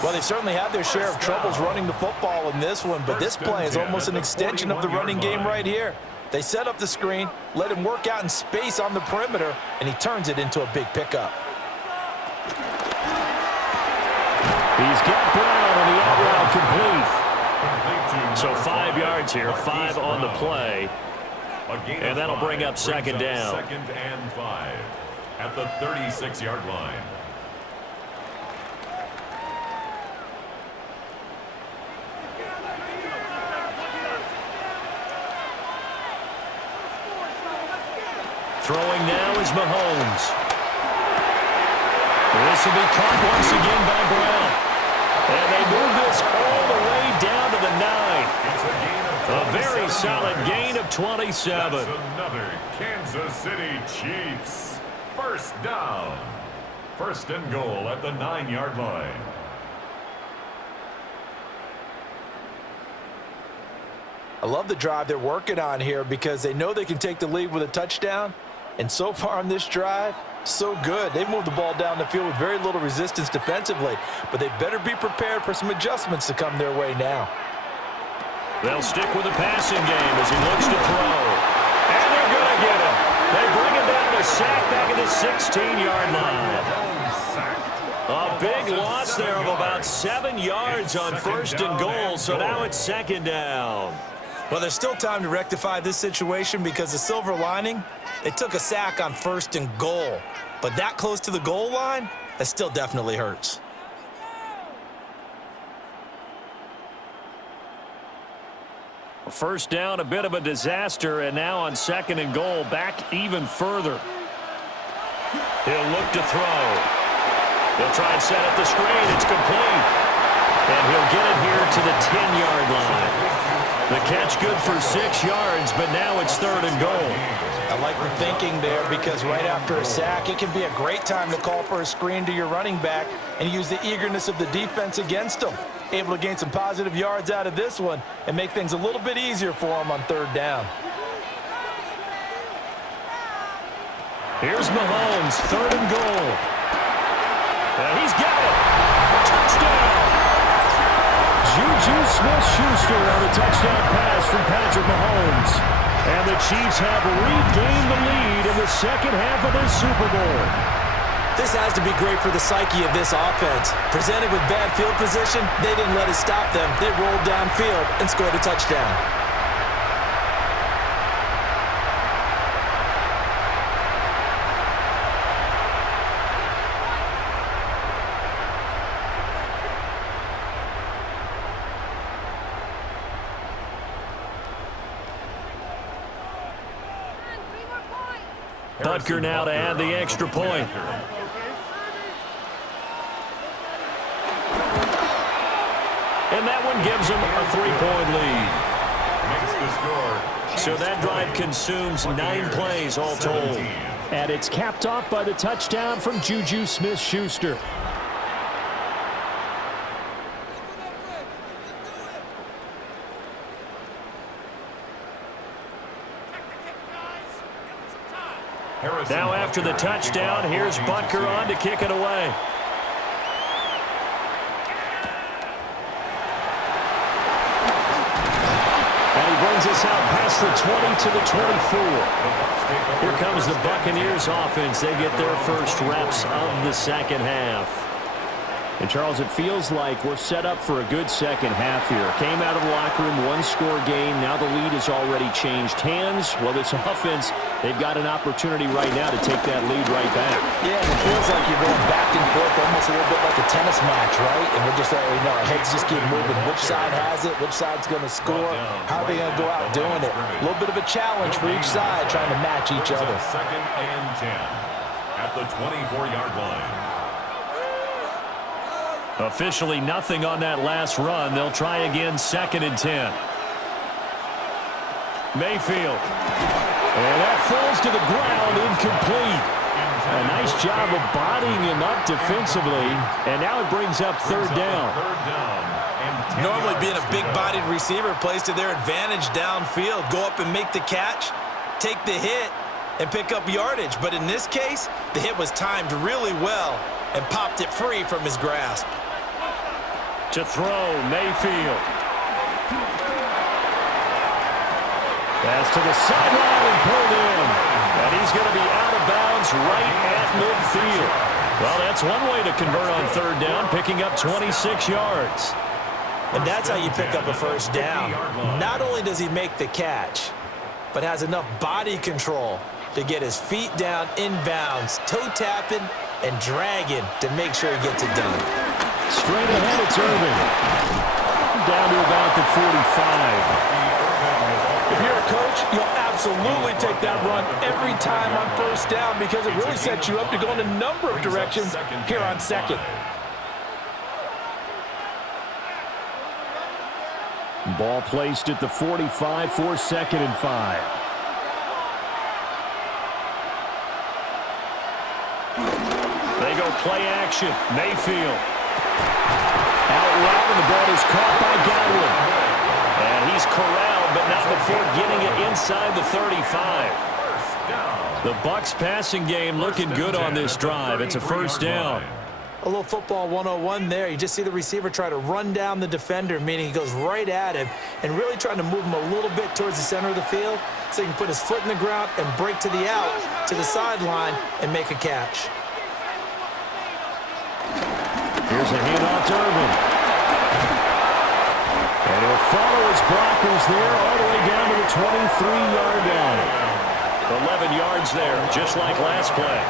Well, they certainly had their share of troubles running the football in this one, but this play is almost an extension of the running game right here. They set up the screen, let him work out in space on the perimeter, and he turns it into a big pickup. He's got Brown on the out route complete. So 5 yards here, 5 on the play. And that'll bring up second down. 2nd and 5 at the 36-yard line. Throwing now is Mahomes. This will be caught once again by Brown. And they move this all the way down to the 9. A very solid gain of 27. That's another Kansas City Chiefs. First down. 1st and goal at the 9-yard line. I love the drive they're working on here because they know they can take the lead with a touchdown. And so far on this drive, so good. They've moved the ball down the field with very little resistance defensively, but they better be prepared for some adjustments to come their way now. They'll stick with the passing game as he looks to throw. And they're going to get him. They bring him down to sack back at the 16-yard line. A big loss there of about 7 yards on 1st and goal, so now it's 2nd down. Well, there's still time to rectify this situation because the silver lining, they took a sack on 1st and goal. But that close to the goal line, that still definitely hurts. First down, a bit of a disaster, and now on 2nd and goal, back even further. He'll look to throw. He'll try and set up the screen. It's complete. And he'll get it here to the 10-yard line. The catch good for 6 yards, but now it's 3rd and goal. I like the thinking there because right after a sack, it can be a great time to call for a screen to your running back and use the eagerness of the defense against them. Able to gain some positive yards out of this one and make things a little bit easier for them on 3rd down. Here's Mahomes, 3rd and goal. And he's got it. Touchdown. Juju Smith-Schuster on a touchdown pass from Patrick Mahomes. And the Chiefs have regained the lead in the second half of this Super Bowl. This has to be great for the psyche of this offense. Presented with bad field position, they didn't let it stop them. They rolled downfield and scored a touchdown. Butker now to add the extra point. And that one gives them a 3-point lead. Makes the score. So that drive consumes 9 plays all told. And it's capped off by the touchdown from Juju Smith-Schuster. Now after the touchdown, here's Butker on to kick it away. And he brings us out past the 20 to the 24. Here comes the Buccaneers offense. They get their first reps of the second half. And, Charles, it feels like we're set up for a good second half here. Came out of the locker room, one-score game. Now the lead has already changed hands. Well, this offense, they've got an opportunity right now to take that lead right back. Yeah, and it feels like you're going back and forth almost a little bit like a tennis match, right? And we're just already know our heads just keep moving. Which side has it? Which side's going to score? How are they going to go out doing it? A little bit of a challenge for each side trying to match each other. Second and 10 at the 24-yard line. Officially nothing on that last run. They'll try again, second and 10. Mayfield. And that falls to the ground, incomplete. A nice job of bodying him up defensively. And now it brings up third down. Normally being a big-bodied receiver plays to their advantage downfield. Go up and make the catch, take the hit, and pick up yardage. But in this case, the hit was timed really well and popped it free from his grasp. To throw, Mayfield. Pass to the sideline and pulled in. And he's going to be out of bounds right at midfield. Well, that's one way to convert on third down, picking up 26 yards. And that's how you pick up a first down. Not only does he make the catch, but has enough body control to get his feet down inbounds, toe tapping and dragging to make sure he gets it done. Straight ahead, it's Irvin. Down to about the 45. If you're a coach, you'll absolutely take that run every time on first down because it really sets you up to go in a number of directions here on second. Ball placed at the 45 for second and 5. They go play action. Mayfield. Out loud, and the ball is caught by Godwin. And he's corralled, but not before getting it inside the 35. The Bucs passing game looking good on this drive. It's a first down. A little football 101 there. You just see the receiver try to run down the defender, meaning he goes right at him and really trying to move him a little bit towards the center of the field so he can put his foot in the ground and break to the out, to the sideline, and make a catch. Here's a handoff to Irvin. And he'll follow his blockers there all the way down to the 23-yard line. 11 yards there, just like last play.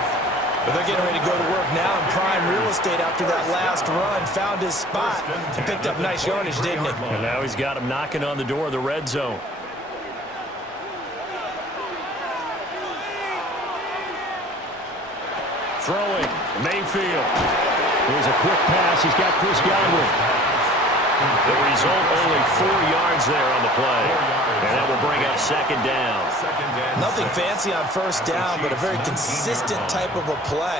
But they're getting ready to go to work now in prime real estate after that last run. Found his spot and picked up nice yardage, didn't he? And now he's got him knocking on the door of the red zone. Throwing, Mayfield. Here's a quick pass. He's got Chris Godwin. The result, only 4 yards there on the play. And that will bring up second down. Nothing fancy on first down, but a very consistent type of a play.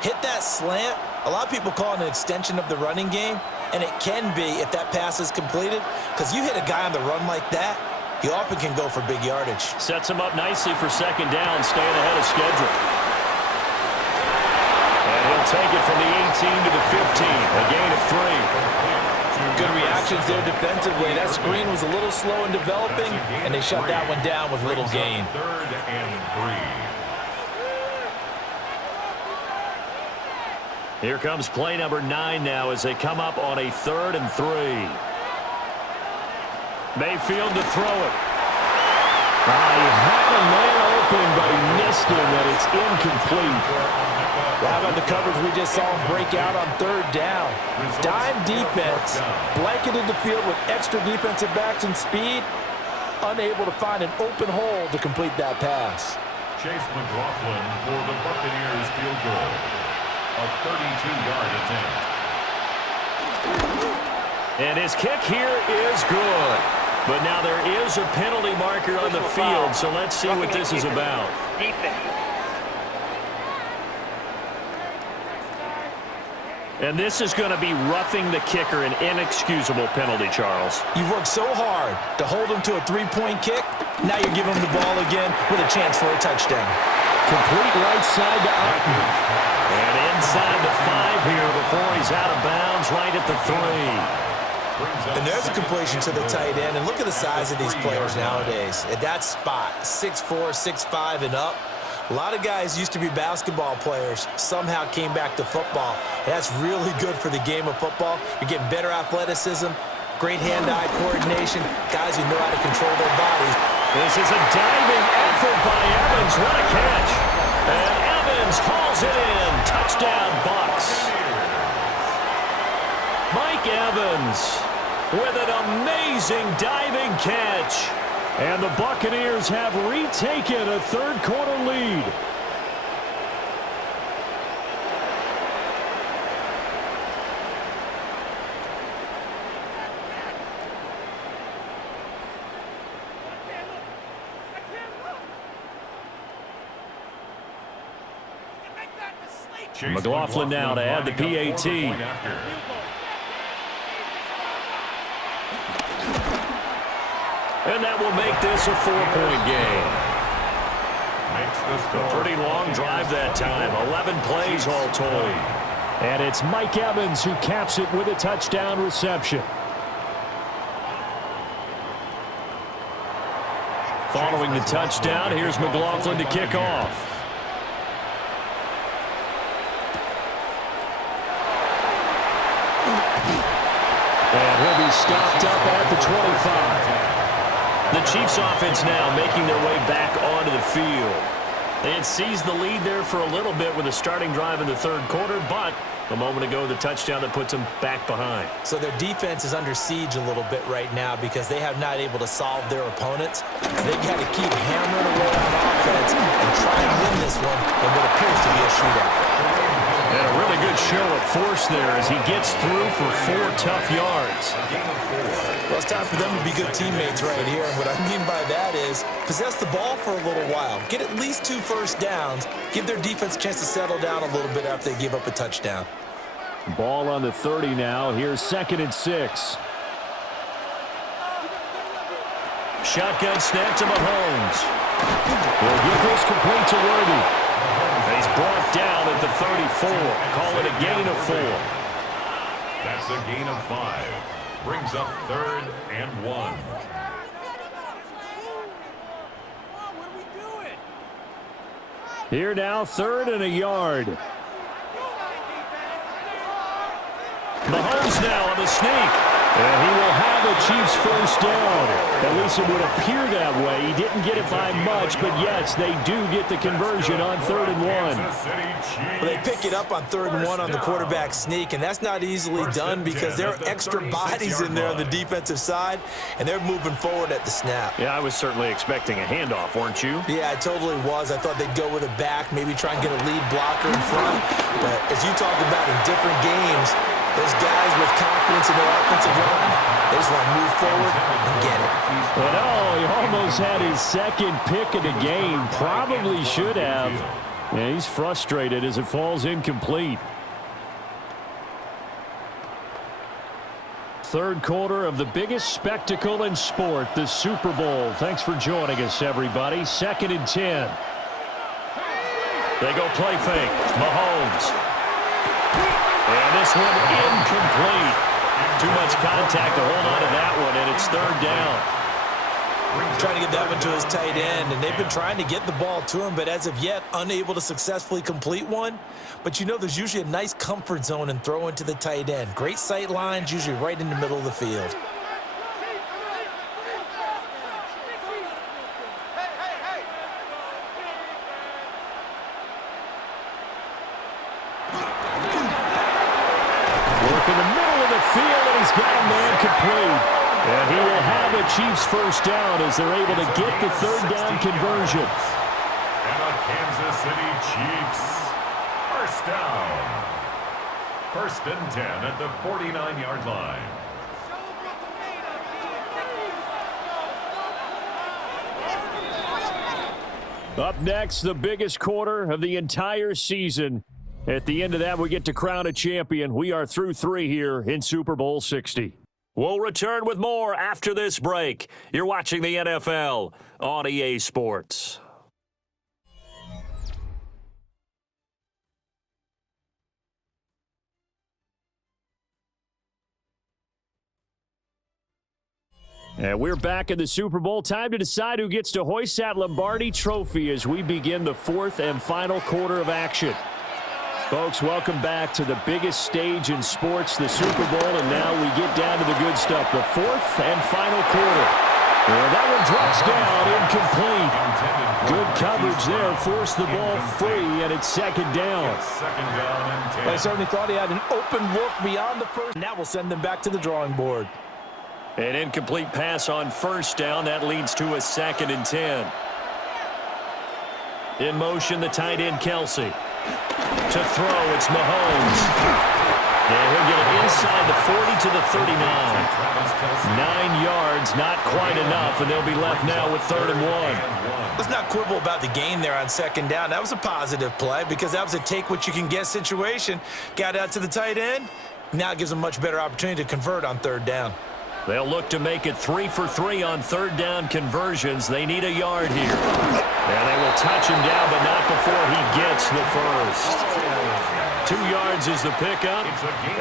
Hit that slant. A lot of people call it an extension of the running game, and it can be if that pass is completed, because you hit a guy on the run like that, you often can go for big yardage. Sets him up nicely for second down, staying ahead of schedule. And he'll take it from the 18 to the 15, a gain of 3. Good reactions there defensively. That screen was a little slow in developing, and they shut that one down with little gain. Third and 3. Here comes play number 9 now as they come up on a 3rd and 3. Mayfield to throw it. He had a man open, but he missed him, and it's incomplete. How about the coverage we just saw him break out on third down? Dime defense, blanketed the field with extra defensive backs and speed, unable to find an open hole to complete that pass. Chase McLaughlin for the Buccaneers field goal. A 32-yard attempt. And his kick here is good. But now there is a penalty marker on the field, so let's see what this is about. And this is going to be roughing the kicker, an inexcusable penalty, Charles. You've worked so hard to hold him to a three-point kick. Now you're giving him the ball again with a chance for a touchdown. Complete right side to Upton. And inside the 5 here before he's out of bounds right at the 3. And there's a completion to the tight end. And look at the size of these players nowadays. At that spot, 6'4", 6'5", and up. A lot of guys used to be basketball players, somehow came back to football. And that's really good for the game of football. You're getting better athleticism, great hand-eye coordination, guys who know how to control their bodies. This is a diving effort by Evans. What a catch. And Evans hauls it in. Touchdown, Bucs. Mike Evans with an amazing diving catch. And the Buccaneers have retaken a third-quarter lead. McLaughlin now to add the PAT. And that will make this a 4-point game. A pretty long drive that time. 11 plays all told. And it's Mike Evans who caps it with a touchdown reception. Following the touchdown, here's McLaughlin to kick off. And he'll be stopped up at the 25. The Chiefs offense now making their way back onto the field. They had seized the lead there for a little bit with a starting drive in the third quarter, but a moment ago the touchdown that puts them back behind. So their defense is under siege a little bit right now because they have not able to solve their opponents. They've got to keep hammering away on offense and try and win this one in what appears to be a shootout. And a really good show of force there as he gets through for 4 tough yards. Well, it's time for them to be good teammates right here. And what I mean by that is possess the ball for a little while. Get at least 2 first downs. Give their defense a chance to settle down a little bit after they give up a touchdown. Ball on the 30 now. Here's 2nd and 6. Shotgun snap to Mahomes. Will get this complete to Worthy. He's brought down at the 34. Call it a gain of 4. That's a gain of 5. Brings up 3rd and 1. Here now, 3rd and a yard. Mahomes now on the sneak. And he will have the Chiefs first down. At least it would appear that way. He didn't get it by much, but yes, they do get the conversion on 3rd and 1. Well, they pick it up on 3rd and 1 on the quarterback sneak, and that's not easily done because there are extra bodies in there on the defensive side, and they're moving forward at the snap. Yeah, I was certainly expecting a handoff, weren't you? Yeah, I totally was. I thought they'd go with a back, maybe try and get a lead blocker in front. But as you talked about in different games, those guys with confidence in their offensive line, they just want to move forward and get it. But oh, he almost had his 2nd pick of the game. Probably should have. Yeah, he's frustrated as it falls incomplete. 3rd quarter of the biggest spectacle in sport, the Super Bowl. Thanks for joining us, everybody. 2nd and 10. They go play fake. Mahomes. And this one incomplete. Too much contact to hold on to that one, and it's 3rd down. Trying to get that one to his tight end, and they've been trying to get the ball to him, but as of yet, unable to successfully complete one. But you know there's usually a nice comfort zone in throwing to the tight end. Great sight lines, usually right in the middle of the field. In the middle of the field, and he's got a man complete. And he will have a Chiefs first down as they're able to get the 3rd down conversion. and the Kansas City Chiefs. First down. 1st and 10 at the 49-yard line. Up next, the biggest quarter of the entire season. At the end of that, we get to crown a champion. We are through 3 here in Super Bowl 60. We'll return with more after this break. You're watching the NFL on EA Sports. And we're back in the Super Bowl. Time to decide who gets to hoist that Lombardi trophy as we begin the 4th and final quarter of action. Folks, welcome back to the biggest stage in sports, the Super Bowl, and now we get down to the good stuff, the 4th and final quarter. And that one drops down, incomplete. Good coverage there, forced the ball free, and it's 2nd down. I certainly thought he had an open look beyond the first, and that will send them back to the drawing board. An incomplete pass on 1st down. That leads to a 2nd and 10. In motion, the tight end, Kelsey. To throw, it's Mahomes. And he'll get it inside the 40 to the 39. 9 yards, not quite enough, and they'll be left now with 3rd and 1. Let's not quibble about the gain there on 2nd down. That was a positive play because that was a take-what-you-can-get situation. Got out to the tight end. Now it gives them a much better opportunity to convert on 3rd down. They'll look to make it 3 for 3 on 3rd down conversions. They need a yard here. And they will touch him down, but not before he gets the first. 2 yards is the pickup,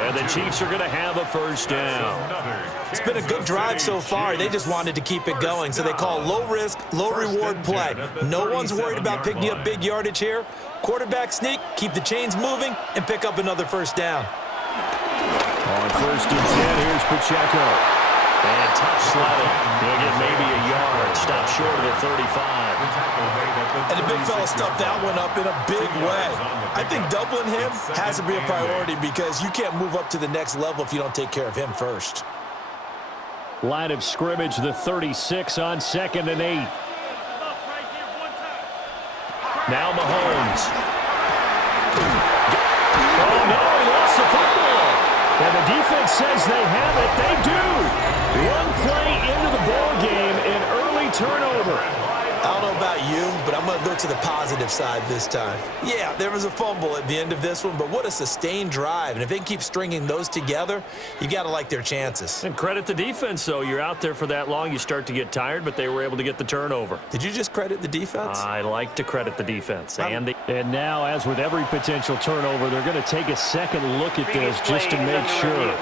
and the Chiefs are going to have a 1st down. It's been a good drive so far. They just wanted to keep it going, so they call low-risk, low-reward play. No one's worried about picking up big yardage here. Quarterback sneak, keep the chains moving, and pick up another 1st down. On 1st and 10, here's Pacheco. And tough sledding. He'll get maybe a yard. Stop short of the 35. And the big fella stuffed that one up in a big way. I think doubling him has to be a priority because you can't move up to the next level if you don't take care of him first. Line of scrimmage, the 36 on 2nd and 8. Now Mahomes. Oh, no, he lost the football. And the defense says they have it. They do. One play into the ball game, an early turnover. I don't know about you, but I'm going to go to the positive side this time. Yeah, there was a fumble at the end of this one, but what a sustained drive. And if they can keep stringing those together, you got to like their chances. And credit the defense, though. You're out there for that long, you start to get tired, but they were able to get the turnover. Did you just credit the defense? I like to credit the defense. And now, as with every potential turnover, they're going to take a second look at this just to make sure.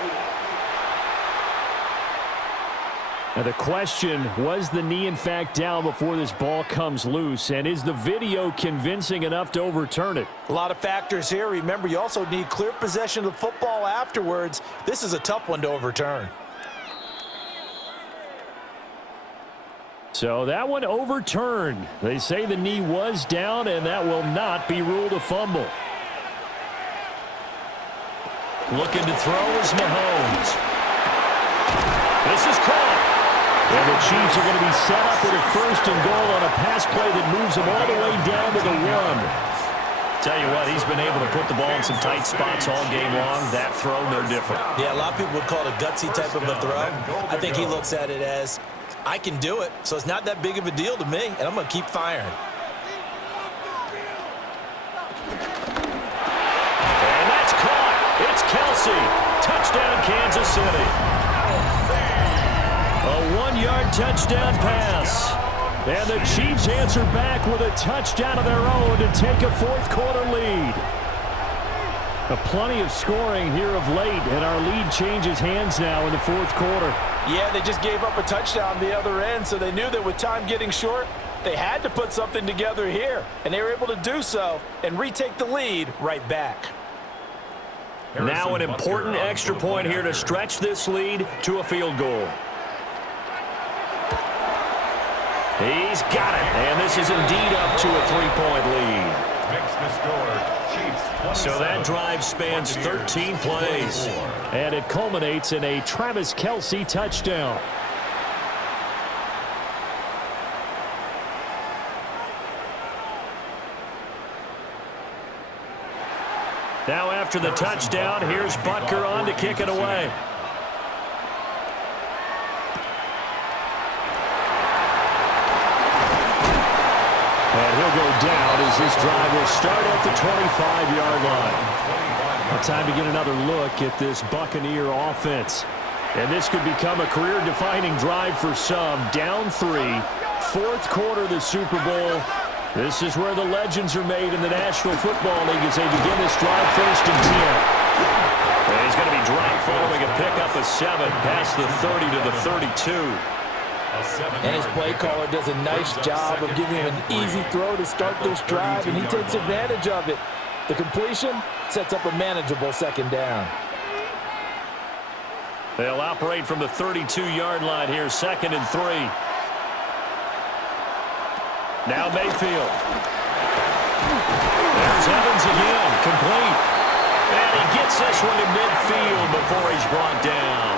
Now the question, was the knee in fact down before this ball comes loose? And is the video convincing enough to overturn it? A lot of factors here. Remember, you also need clear possession of the football afterwards. This is a tough one to overturn. So that one overturned. They say the knee was down, and that will not be ruled a fumble. Looking to throw is Mahomes. This is caught. And the Chiefs are going to be set up with a 1st and goal on a pass play that moves them all the way down to the 1. Tell you what, he's been able to put the ball in some tight spots all game long. That throw, no different. Yeah, a lot of people would call it a gutsy type of a throw. I think he looks at it as, I can do it, so it's not that big of a deal to me, and I'm going to keep firing. And that's caught. It's Kelsey. Touchdown, Kansas City. A 1-yard touchdown pass. And the Chiefs answer back with a touchdown of their own to take a 4th quarter lead. Plenty of scoring here of late, and our lead changes hands now in the 4th quarter. Yeah, they just gave up a touchdown the other end, so they knew that with time getting short, they had to put something together here. And they were able to do so and retake the lead right back. Now an important extra point here to stretch this lead to a field goal. He's got it, and this is indeed up to a 3-point lead. Makes the score, Chiefs 27. So that drive spans 13 plays, and it culminates in a Travis Kelce touchdown. Now after the touchdown, here's Butker on to kick it away. And he'll go down as this drive will start at the 25-yard line. Now time to get another look at this Buccaneer offense. And this could become a career-defining drive for some. Down 3, fourth quarter of the Super Bowl. This is where the legends are made in the National Football League as they begin this drive, 1st and 10. And he's going to be dropped following a pickup of 7 past the 30 to the 32. And his play caller does a nice job of giving him an easy throw to start this drive, and he takes advantage of it. The completion sets up a manageable 2nd down. They'll operate from the 32-yard line here, 2nd and 3. Now Mayfield. There's Evans again, complete. And he gets this one to midfield before he's brought down.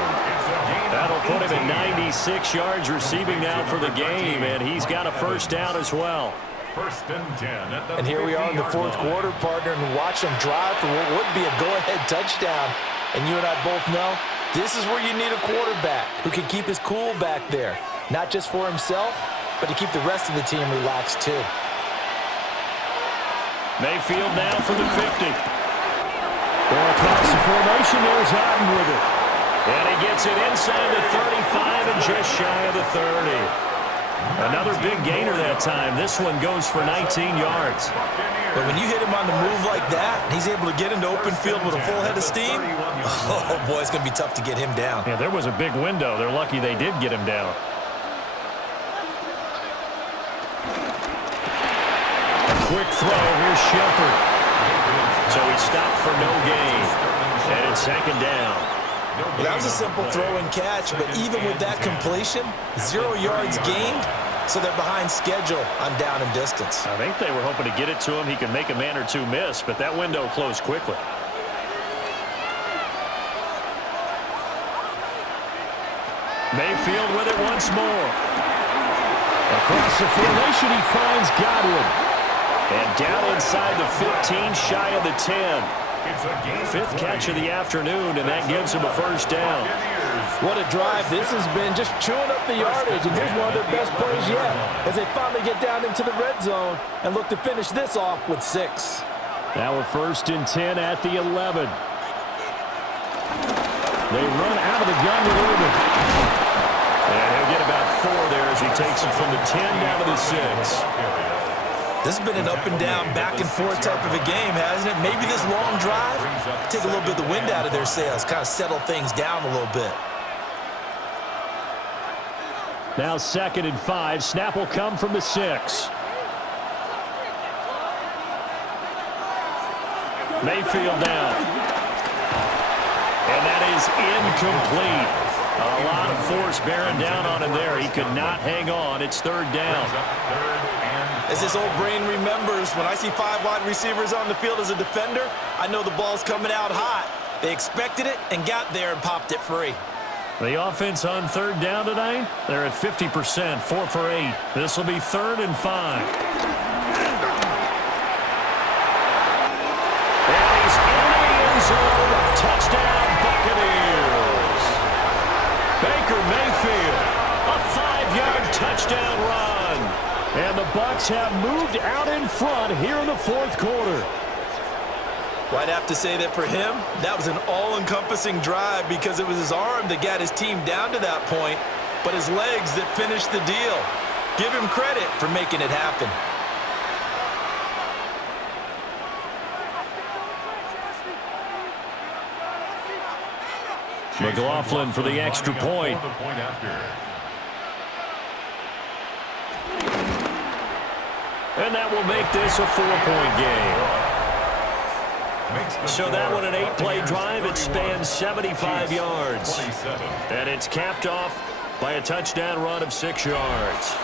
That'll put him at 96 yards receiving now for the game, and he's got a 1st down as well. 1st and 10 at the And here we are in the 4th quarter, partner, and watch him drive for what would be a go-ahead touchdown. And you and I both know this is where you need a quarterback who can keep his cool back there, not just for himself, but to keep the rest of the team relaxed too. Mayfield now for the 50. Well, across the formation, there's Otten with it. And he gets it inside the 35 and just shy of the 30. Another big gainer that time. This one goes for 19 yards. But when you hit him on the move like that, and he's able to get into open field with a full head of steam, oh boy, it's going to be tough to get him down. Yeah, there was a big window. They're lucky they did get him down. A quick throw. Here's Shepard. So he stopped for no gain. And it's 2nd down. Well, that was a simple throw and catch, but even with that completion, 0 yards gained, so they're behind schedule on down and distance. I think they were hoping to get it to him. He could make a man or two miss, but that window closed quickly. Mayfield with it once more. Across the formation, he finds Godwin. And down inside the 15, shy of the 10. 5th catch of the afternoon, and that gives him a 1st down. What a drive this has been, just chewing up the yardage, and here's one of their best plays yet as they finally get down into the red zone and look to finish this off with 6. Now a 1st and 10 at the 11. They run out of the gun with Irvin. And he'll get about 4 there as he takes it from the 10 down to the 6. This has been an up-and-down, back-and-forth type of a game, hasn't it? Maybe this long drive, take a little bit of the wind out of their sails, kind of settle things down a little bit. Now 2nd and 5. Snap will come from the 6. Mayfield down. And that is incomplete. A lot of force bearing down on him there. He could not hang on. It's 3rd down. As his old brain remembers, when I see 5 wide receivers on the field as a defender, I know the ball's coming out hot. They expected it and got there and popped it free. The offense on 3rd down tonight, they're at 50%, 4 for 8. This will be 3rd and 5. And he's in the end zone. Touchdown, Buccaneers. Baker Mayfield, a 5-yard touchdown run. And the Bucs have moved out in front here in the 4th quarter. Well, I'd have to say that for him, that was an all-encompassing drive because it was his arm that got his team down to that point, but his legs that finished the deal. Give him credit for making it happen. McLaughlin for the extra point. And that will make this a 4-point game. So that one, an 8-play drive. It spans 75 yards. And it's capped off by a touchdown run of 6 yards.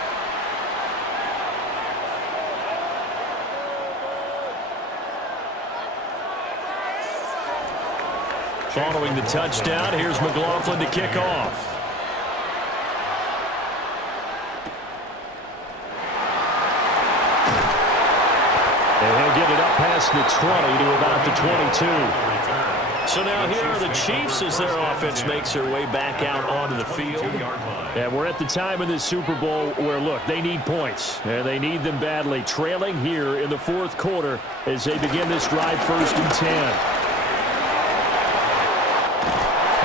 Following the touchdown, here's McLaughlin to kick off. And he'll give it up past the 20 to about the 22. So now here are the Chiefs as their offense makes their way back out onto the field. And we're at the time in this Super Bowl where, look, they need points. And they need them badly. Trailing here in the fourth quarter as they begin this drive, 1st and 10.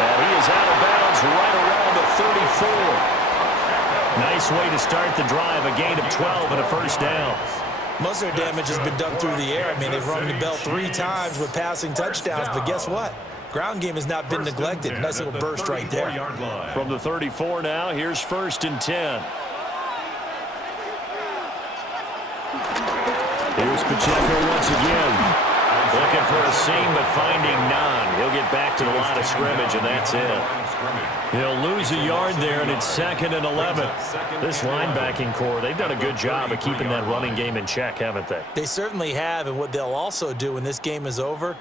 And he is out of bounds right around the 34. Nice way to start the drive, a gain of 12 and a 1st down. Most of their damage has been done through the air. I mean, they've rung the bell 3 times with passing touchdowns, but guess what? Ground game has not been neglected. Nice little burst right there. From the 34 now, here's 1st and 10. Here's Pacheco once again. Looking for a seam, but finding none. He'll get back to the line of scrimmage, and that's it. He'll lose a yard there, and it's 2nd and 11. This linebacking core, they've done a good job of keeping that running game in check, haven't they? They certainly have, and what they'll also do when this game is over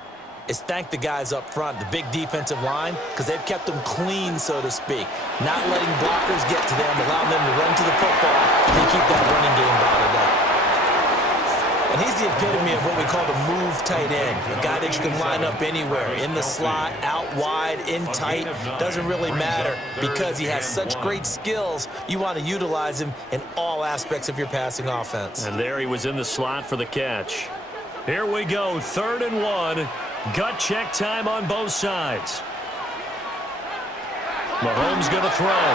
is thank the guys up front, the big defensive line, because they've kept them clean, so to speak. Not letting blockers get to them, allowing them to run to the football, and keep that running game bottled up. And he's the epitome of what we call the move tight end, a guy that you can line up anywhere, in the slot, out wide, in tight, doesn't really matter because he has such great skills. You want to utilize him in all aspects of your passing offense. And there he was in the slot for the catch. Here we go, 3rd and 1. Gut check time on both sides. Mahomes going to throw.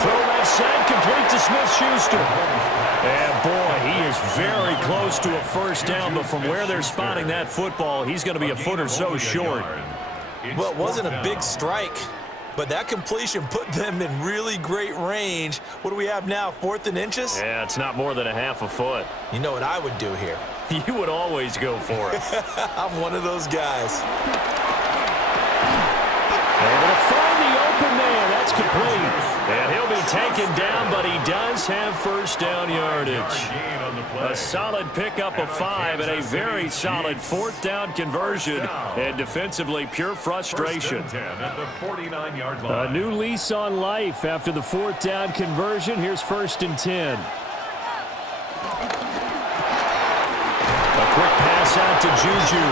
Throw left side, complete to Smith-Schuster. And boy, he is very close to a 1st down, but from where they're spotting that football, he's going to be a foot or so short. Well, it wasn't a big strike, but that completion put them in really great range. What do we have now, 4th and inches? Yeah, it's not more than a half a foot. You know what I would do here? You would always go for it. I'm one of those guys. Able to find the open man. That's complete. And he'll be taken down, but he does have 1st down yardage. A solid pickup of 5 and a very solid 4th down conversion. And defensively, pure frustration. A new lease on life after the 4th down conversion. Here's 1st and 10. A quick pass out to Juju.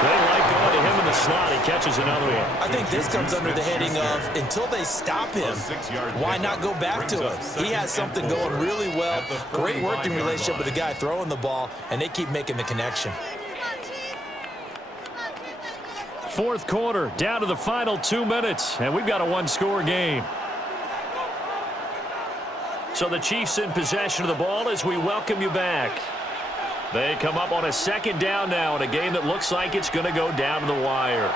They like going to him in the slot. He catches another one. I think this comes under the heading of until they stop him, why not go back to him? He has something going really well. Great working relationship with the guy throwing the ball, and they keep making the connection. 4th quarter, down to the final 2 minutes, and we've got a 1-score game. So the Chiefs in possession of the ball as we welcome you back. They come up on a 2nd down now in a game that looks like it's going to go down to the wire.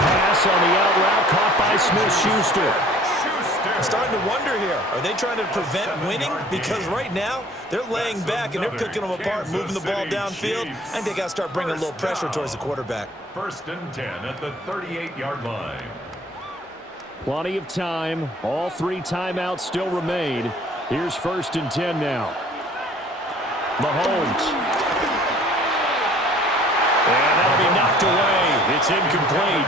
Pass on the out route caught by Smith-Schuster. I'm starting to wonder here, are they trying to prevent winning? Because right now, they're laying back and they're picking them apart, moving the ball downfield. I think they got to start bringing a little pressure towards the quarterback. 1st and 10 at the 38-yard line. Plenty of time. All 3 timeouts still remain. Here's 1st and 10 now. Mahomes. And that'll be knocked away. It's incomplete.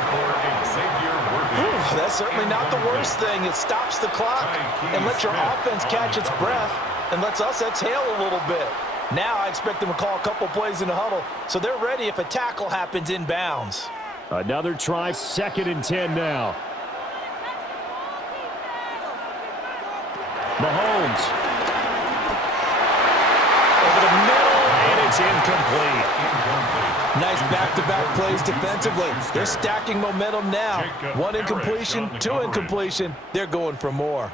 That's certainly not the worst thing. It stops the clock and lets your offense catch its breath and lets us exhale a little bit. Now I expect them to call a couple plays in the huddle, so they're ready if a tackle happens inbounds. Another try, 2nd and 10 now. Mahomes. Over the middle, and it's incomplete. Nice back-to-back plays defensively. They're stacking momentum now. 1 incompletion, 2 incompletion. They're going for more.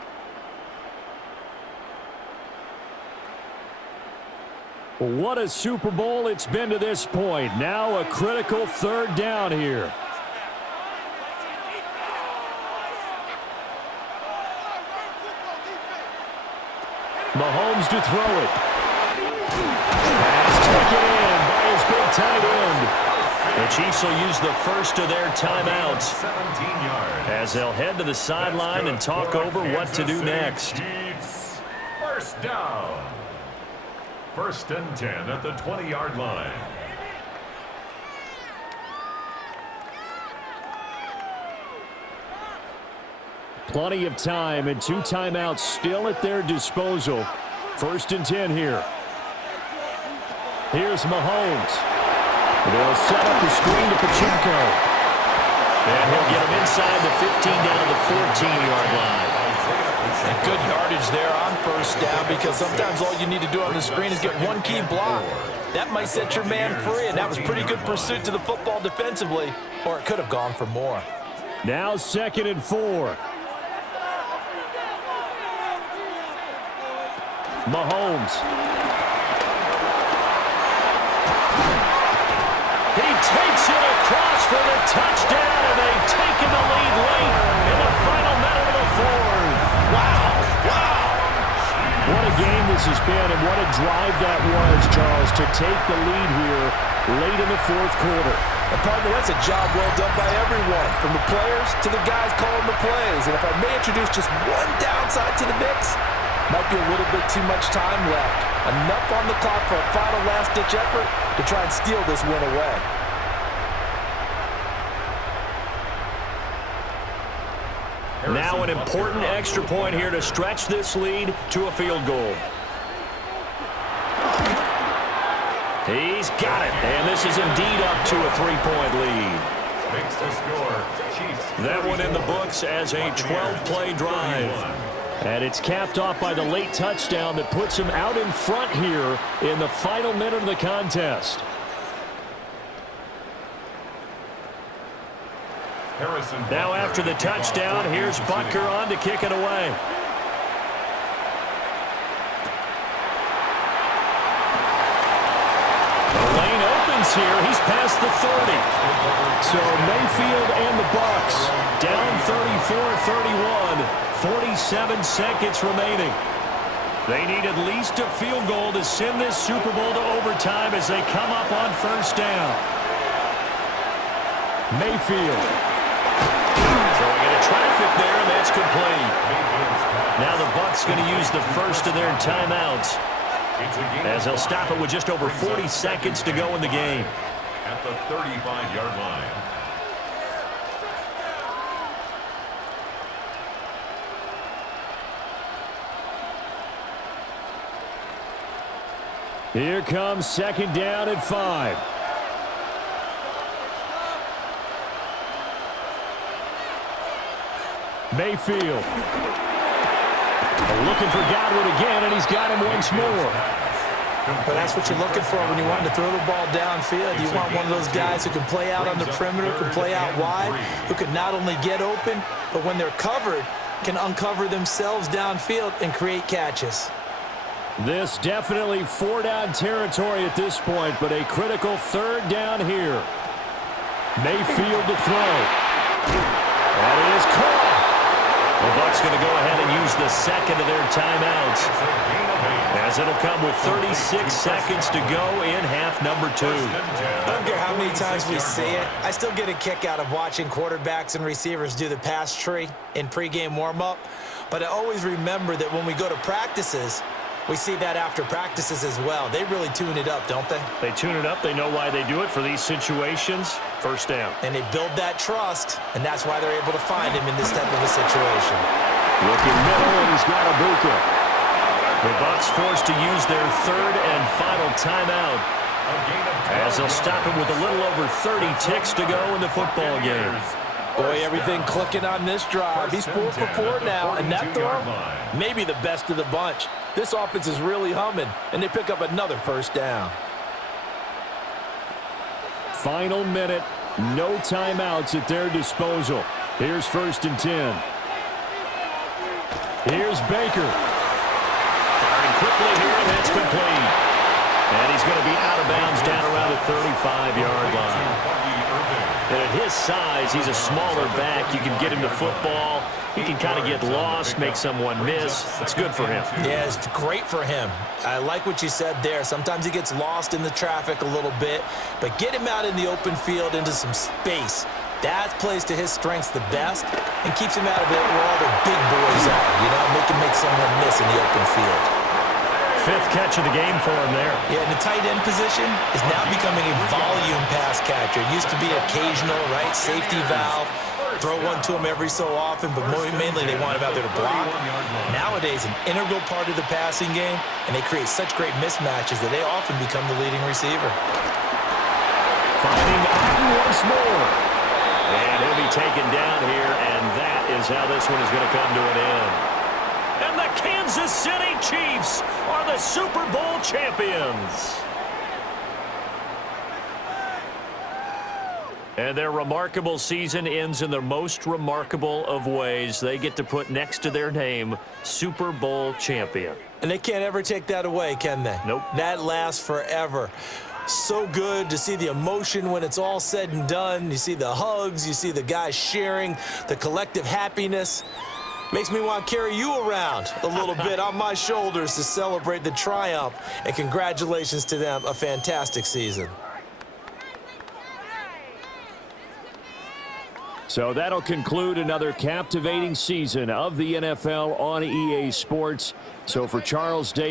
What a Super Bowl it's been to this point. Now a critical 3rd down here. Mahomes to throw it. Pass taken in by his big tight end. The Chiefs will use the first of their timeouts as they'll head to the sideline and talk over what to do next. 1st down. 1st and 10 at the 20-yard line. Plenty of time and 2 timeouts still at their disposal. 1st and 10 here. Here's Mahomes. They'll set up the screen to Pacheco. And he'll get him inside the 15 down to the 14-yard line. And good yardage there on first down, because sometimes all you need to do on the screen is get one key block. That might set your man free, and that was pretty good pursuit to the football defensively, or it could have gone for more. Now 2nd and 4. Mahomes. He takes it across for the touchdown, and they've taken the lead late in the final minute of the fourth. Wow. What a game this has been, and what a drive that was, Charles, to take the lead here late in the fourth quarter. And partner, that's a job well done by everyone, from the players to the guys calling the plays. And if I may introduce just one downside to the mix, might be a little bit too much time left. Enough on the clock for a final last-ditch effort to try and steal this win away. Now an important extra point here to stretch this lead to a field goal. He's got it, and this is indeed up to a 3-point lead. Makes the score. Chiefs. That one in the books as a 12-play drive. And it's capped off by the late touchdown that puts him out in front here in the final minute of the contest. Now after the touchdown, here's Butker on to kick it away. The lane opens here. He's past the 30. So Mayfield and the Bucs down 34-31. 47 seconds remaining. They need at least a field goal to send this Super Bowl to overtime as they come up on first down. Mayfield. Throwing into traffic there, and that's complete. Now the Bucs going to use the first of their timeouts, as they'll stop it with just over 40 seconds to go in the game. At the 35-yard line. Here comes 2nd down at 5. Mayfield. Looking for Godwin again, and he's got him once more. But that's what you're looking for when you want to throw the ball downfield. You want one of those guys who can play out on the perimeter, can play out wide, who can not only get open, but when they're covered, can uncover themselves downfield and create catches. This definitely 4-down territory at this point, but a critical 3rd down here. Mayfield to throw. And it is caught. The Bucs going to go ahead and use the second of their timeouts, as it'll come with 36 seconds to go in half number 2. I don't care how many times we see it. I still get a kick out of watching quarterbacks and receivers do the pass tree in pregame warm-up. But I always remember that when we go to practices, we see that after practices as well. They really tune it up, don't they? They tune it up. They know why they do it for these situations. First down. And they build that trust, and that's why they're able to find him in this type of a situation. Looking middle, and he's got a Bucca. The Bucs forced to use their 3rd and final timeout, as they'll stop it with a little over 30 ticks to go in the football game. Boy, everything clicking on this drive. He's 4 for 4 now, and that throw, maybe the best of the bunch. This offense is really humming, and they pick up another first down. Final minute, no timeouts at their disposal. Here's 1st and 10. Here's Baker. Firing quickly here, and that's complete. And he's going to be out of bounds down around the 35-yard line. And at his size, he's a smaller back. You can get him the football. He can kind of get lost, make someone miss. It's good for him. Yeah, it's great for him. I like what you said there. Sometimes he gets lost in the traffic a little bit, but get him out in the open field into some space. That plays to his strengths the best and keeps him out of it where all the big boys are, you know, make someone miss in the open field. 5th catch of the game for him there. Yeah, and the tight end position is now becoming a volume pass catcher. It used to be occasional, right? Safety valve. throw one to him every so often, but mainly they want him out there to block. Nowadays, an integral part of the passing game, and they create such great mismatches that they often become the leading receiver. Finding Otten once more. And he'll be taken down here, and that is how this one is going to come to an end. And the Kansas City Chiefs are the Super Bowl champions. And their remarkable season ends in the most remarkable of ways. They get to put next to their name, Super Bowl champion. And they can't ever take that away, can they? Nope. That lasts forever. So good to see the emotion when it's all said and done. You see the hugs, you see the guys sharing, the collective happiness. Makes me want to carry you around a little bit on my shoulders to celebrate the triumph. And congratulations to them, a fantastic season. So that'll conclude another captivating season of the NFL on EA Sports. So for Charles Davis,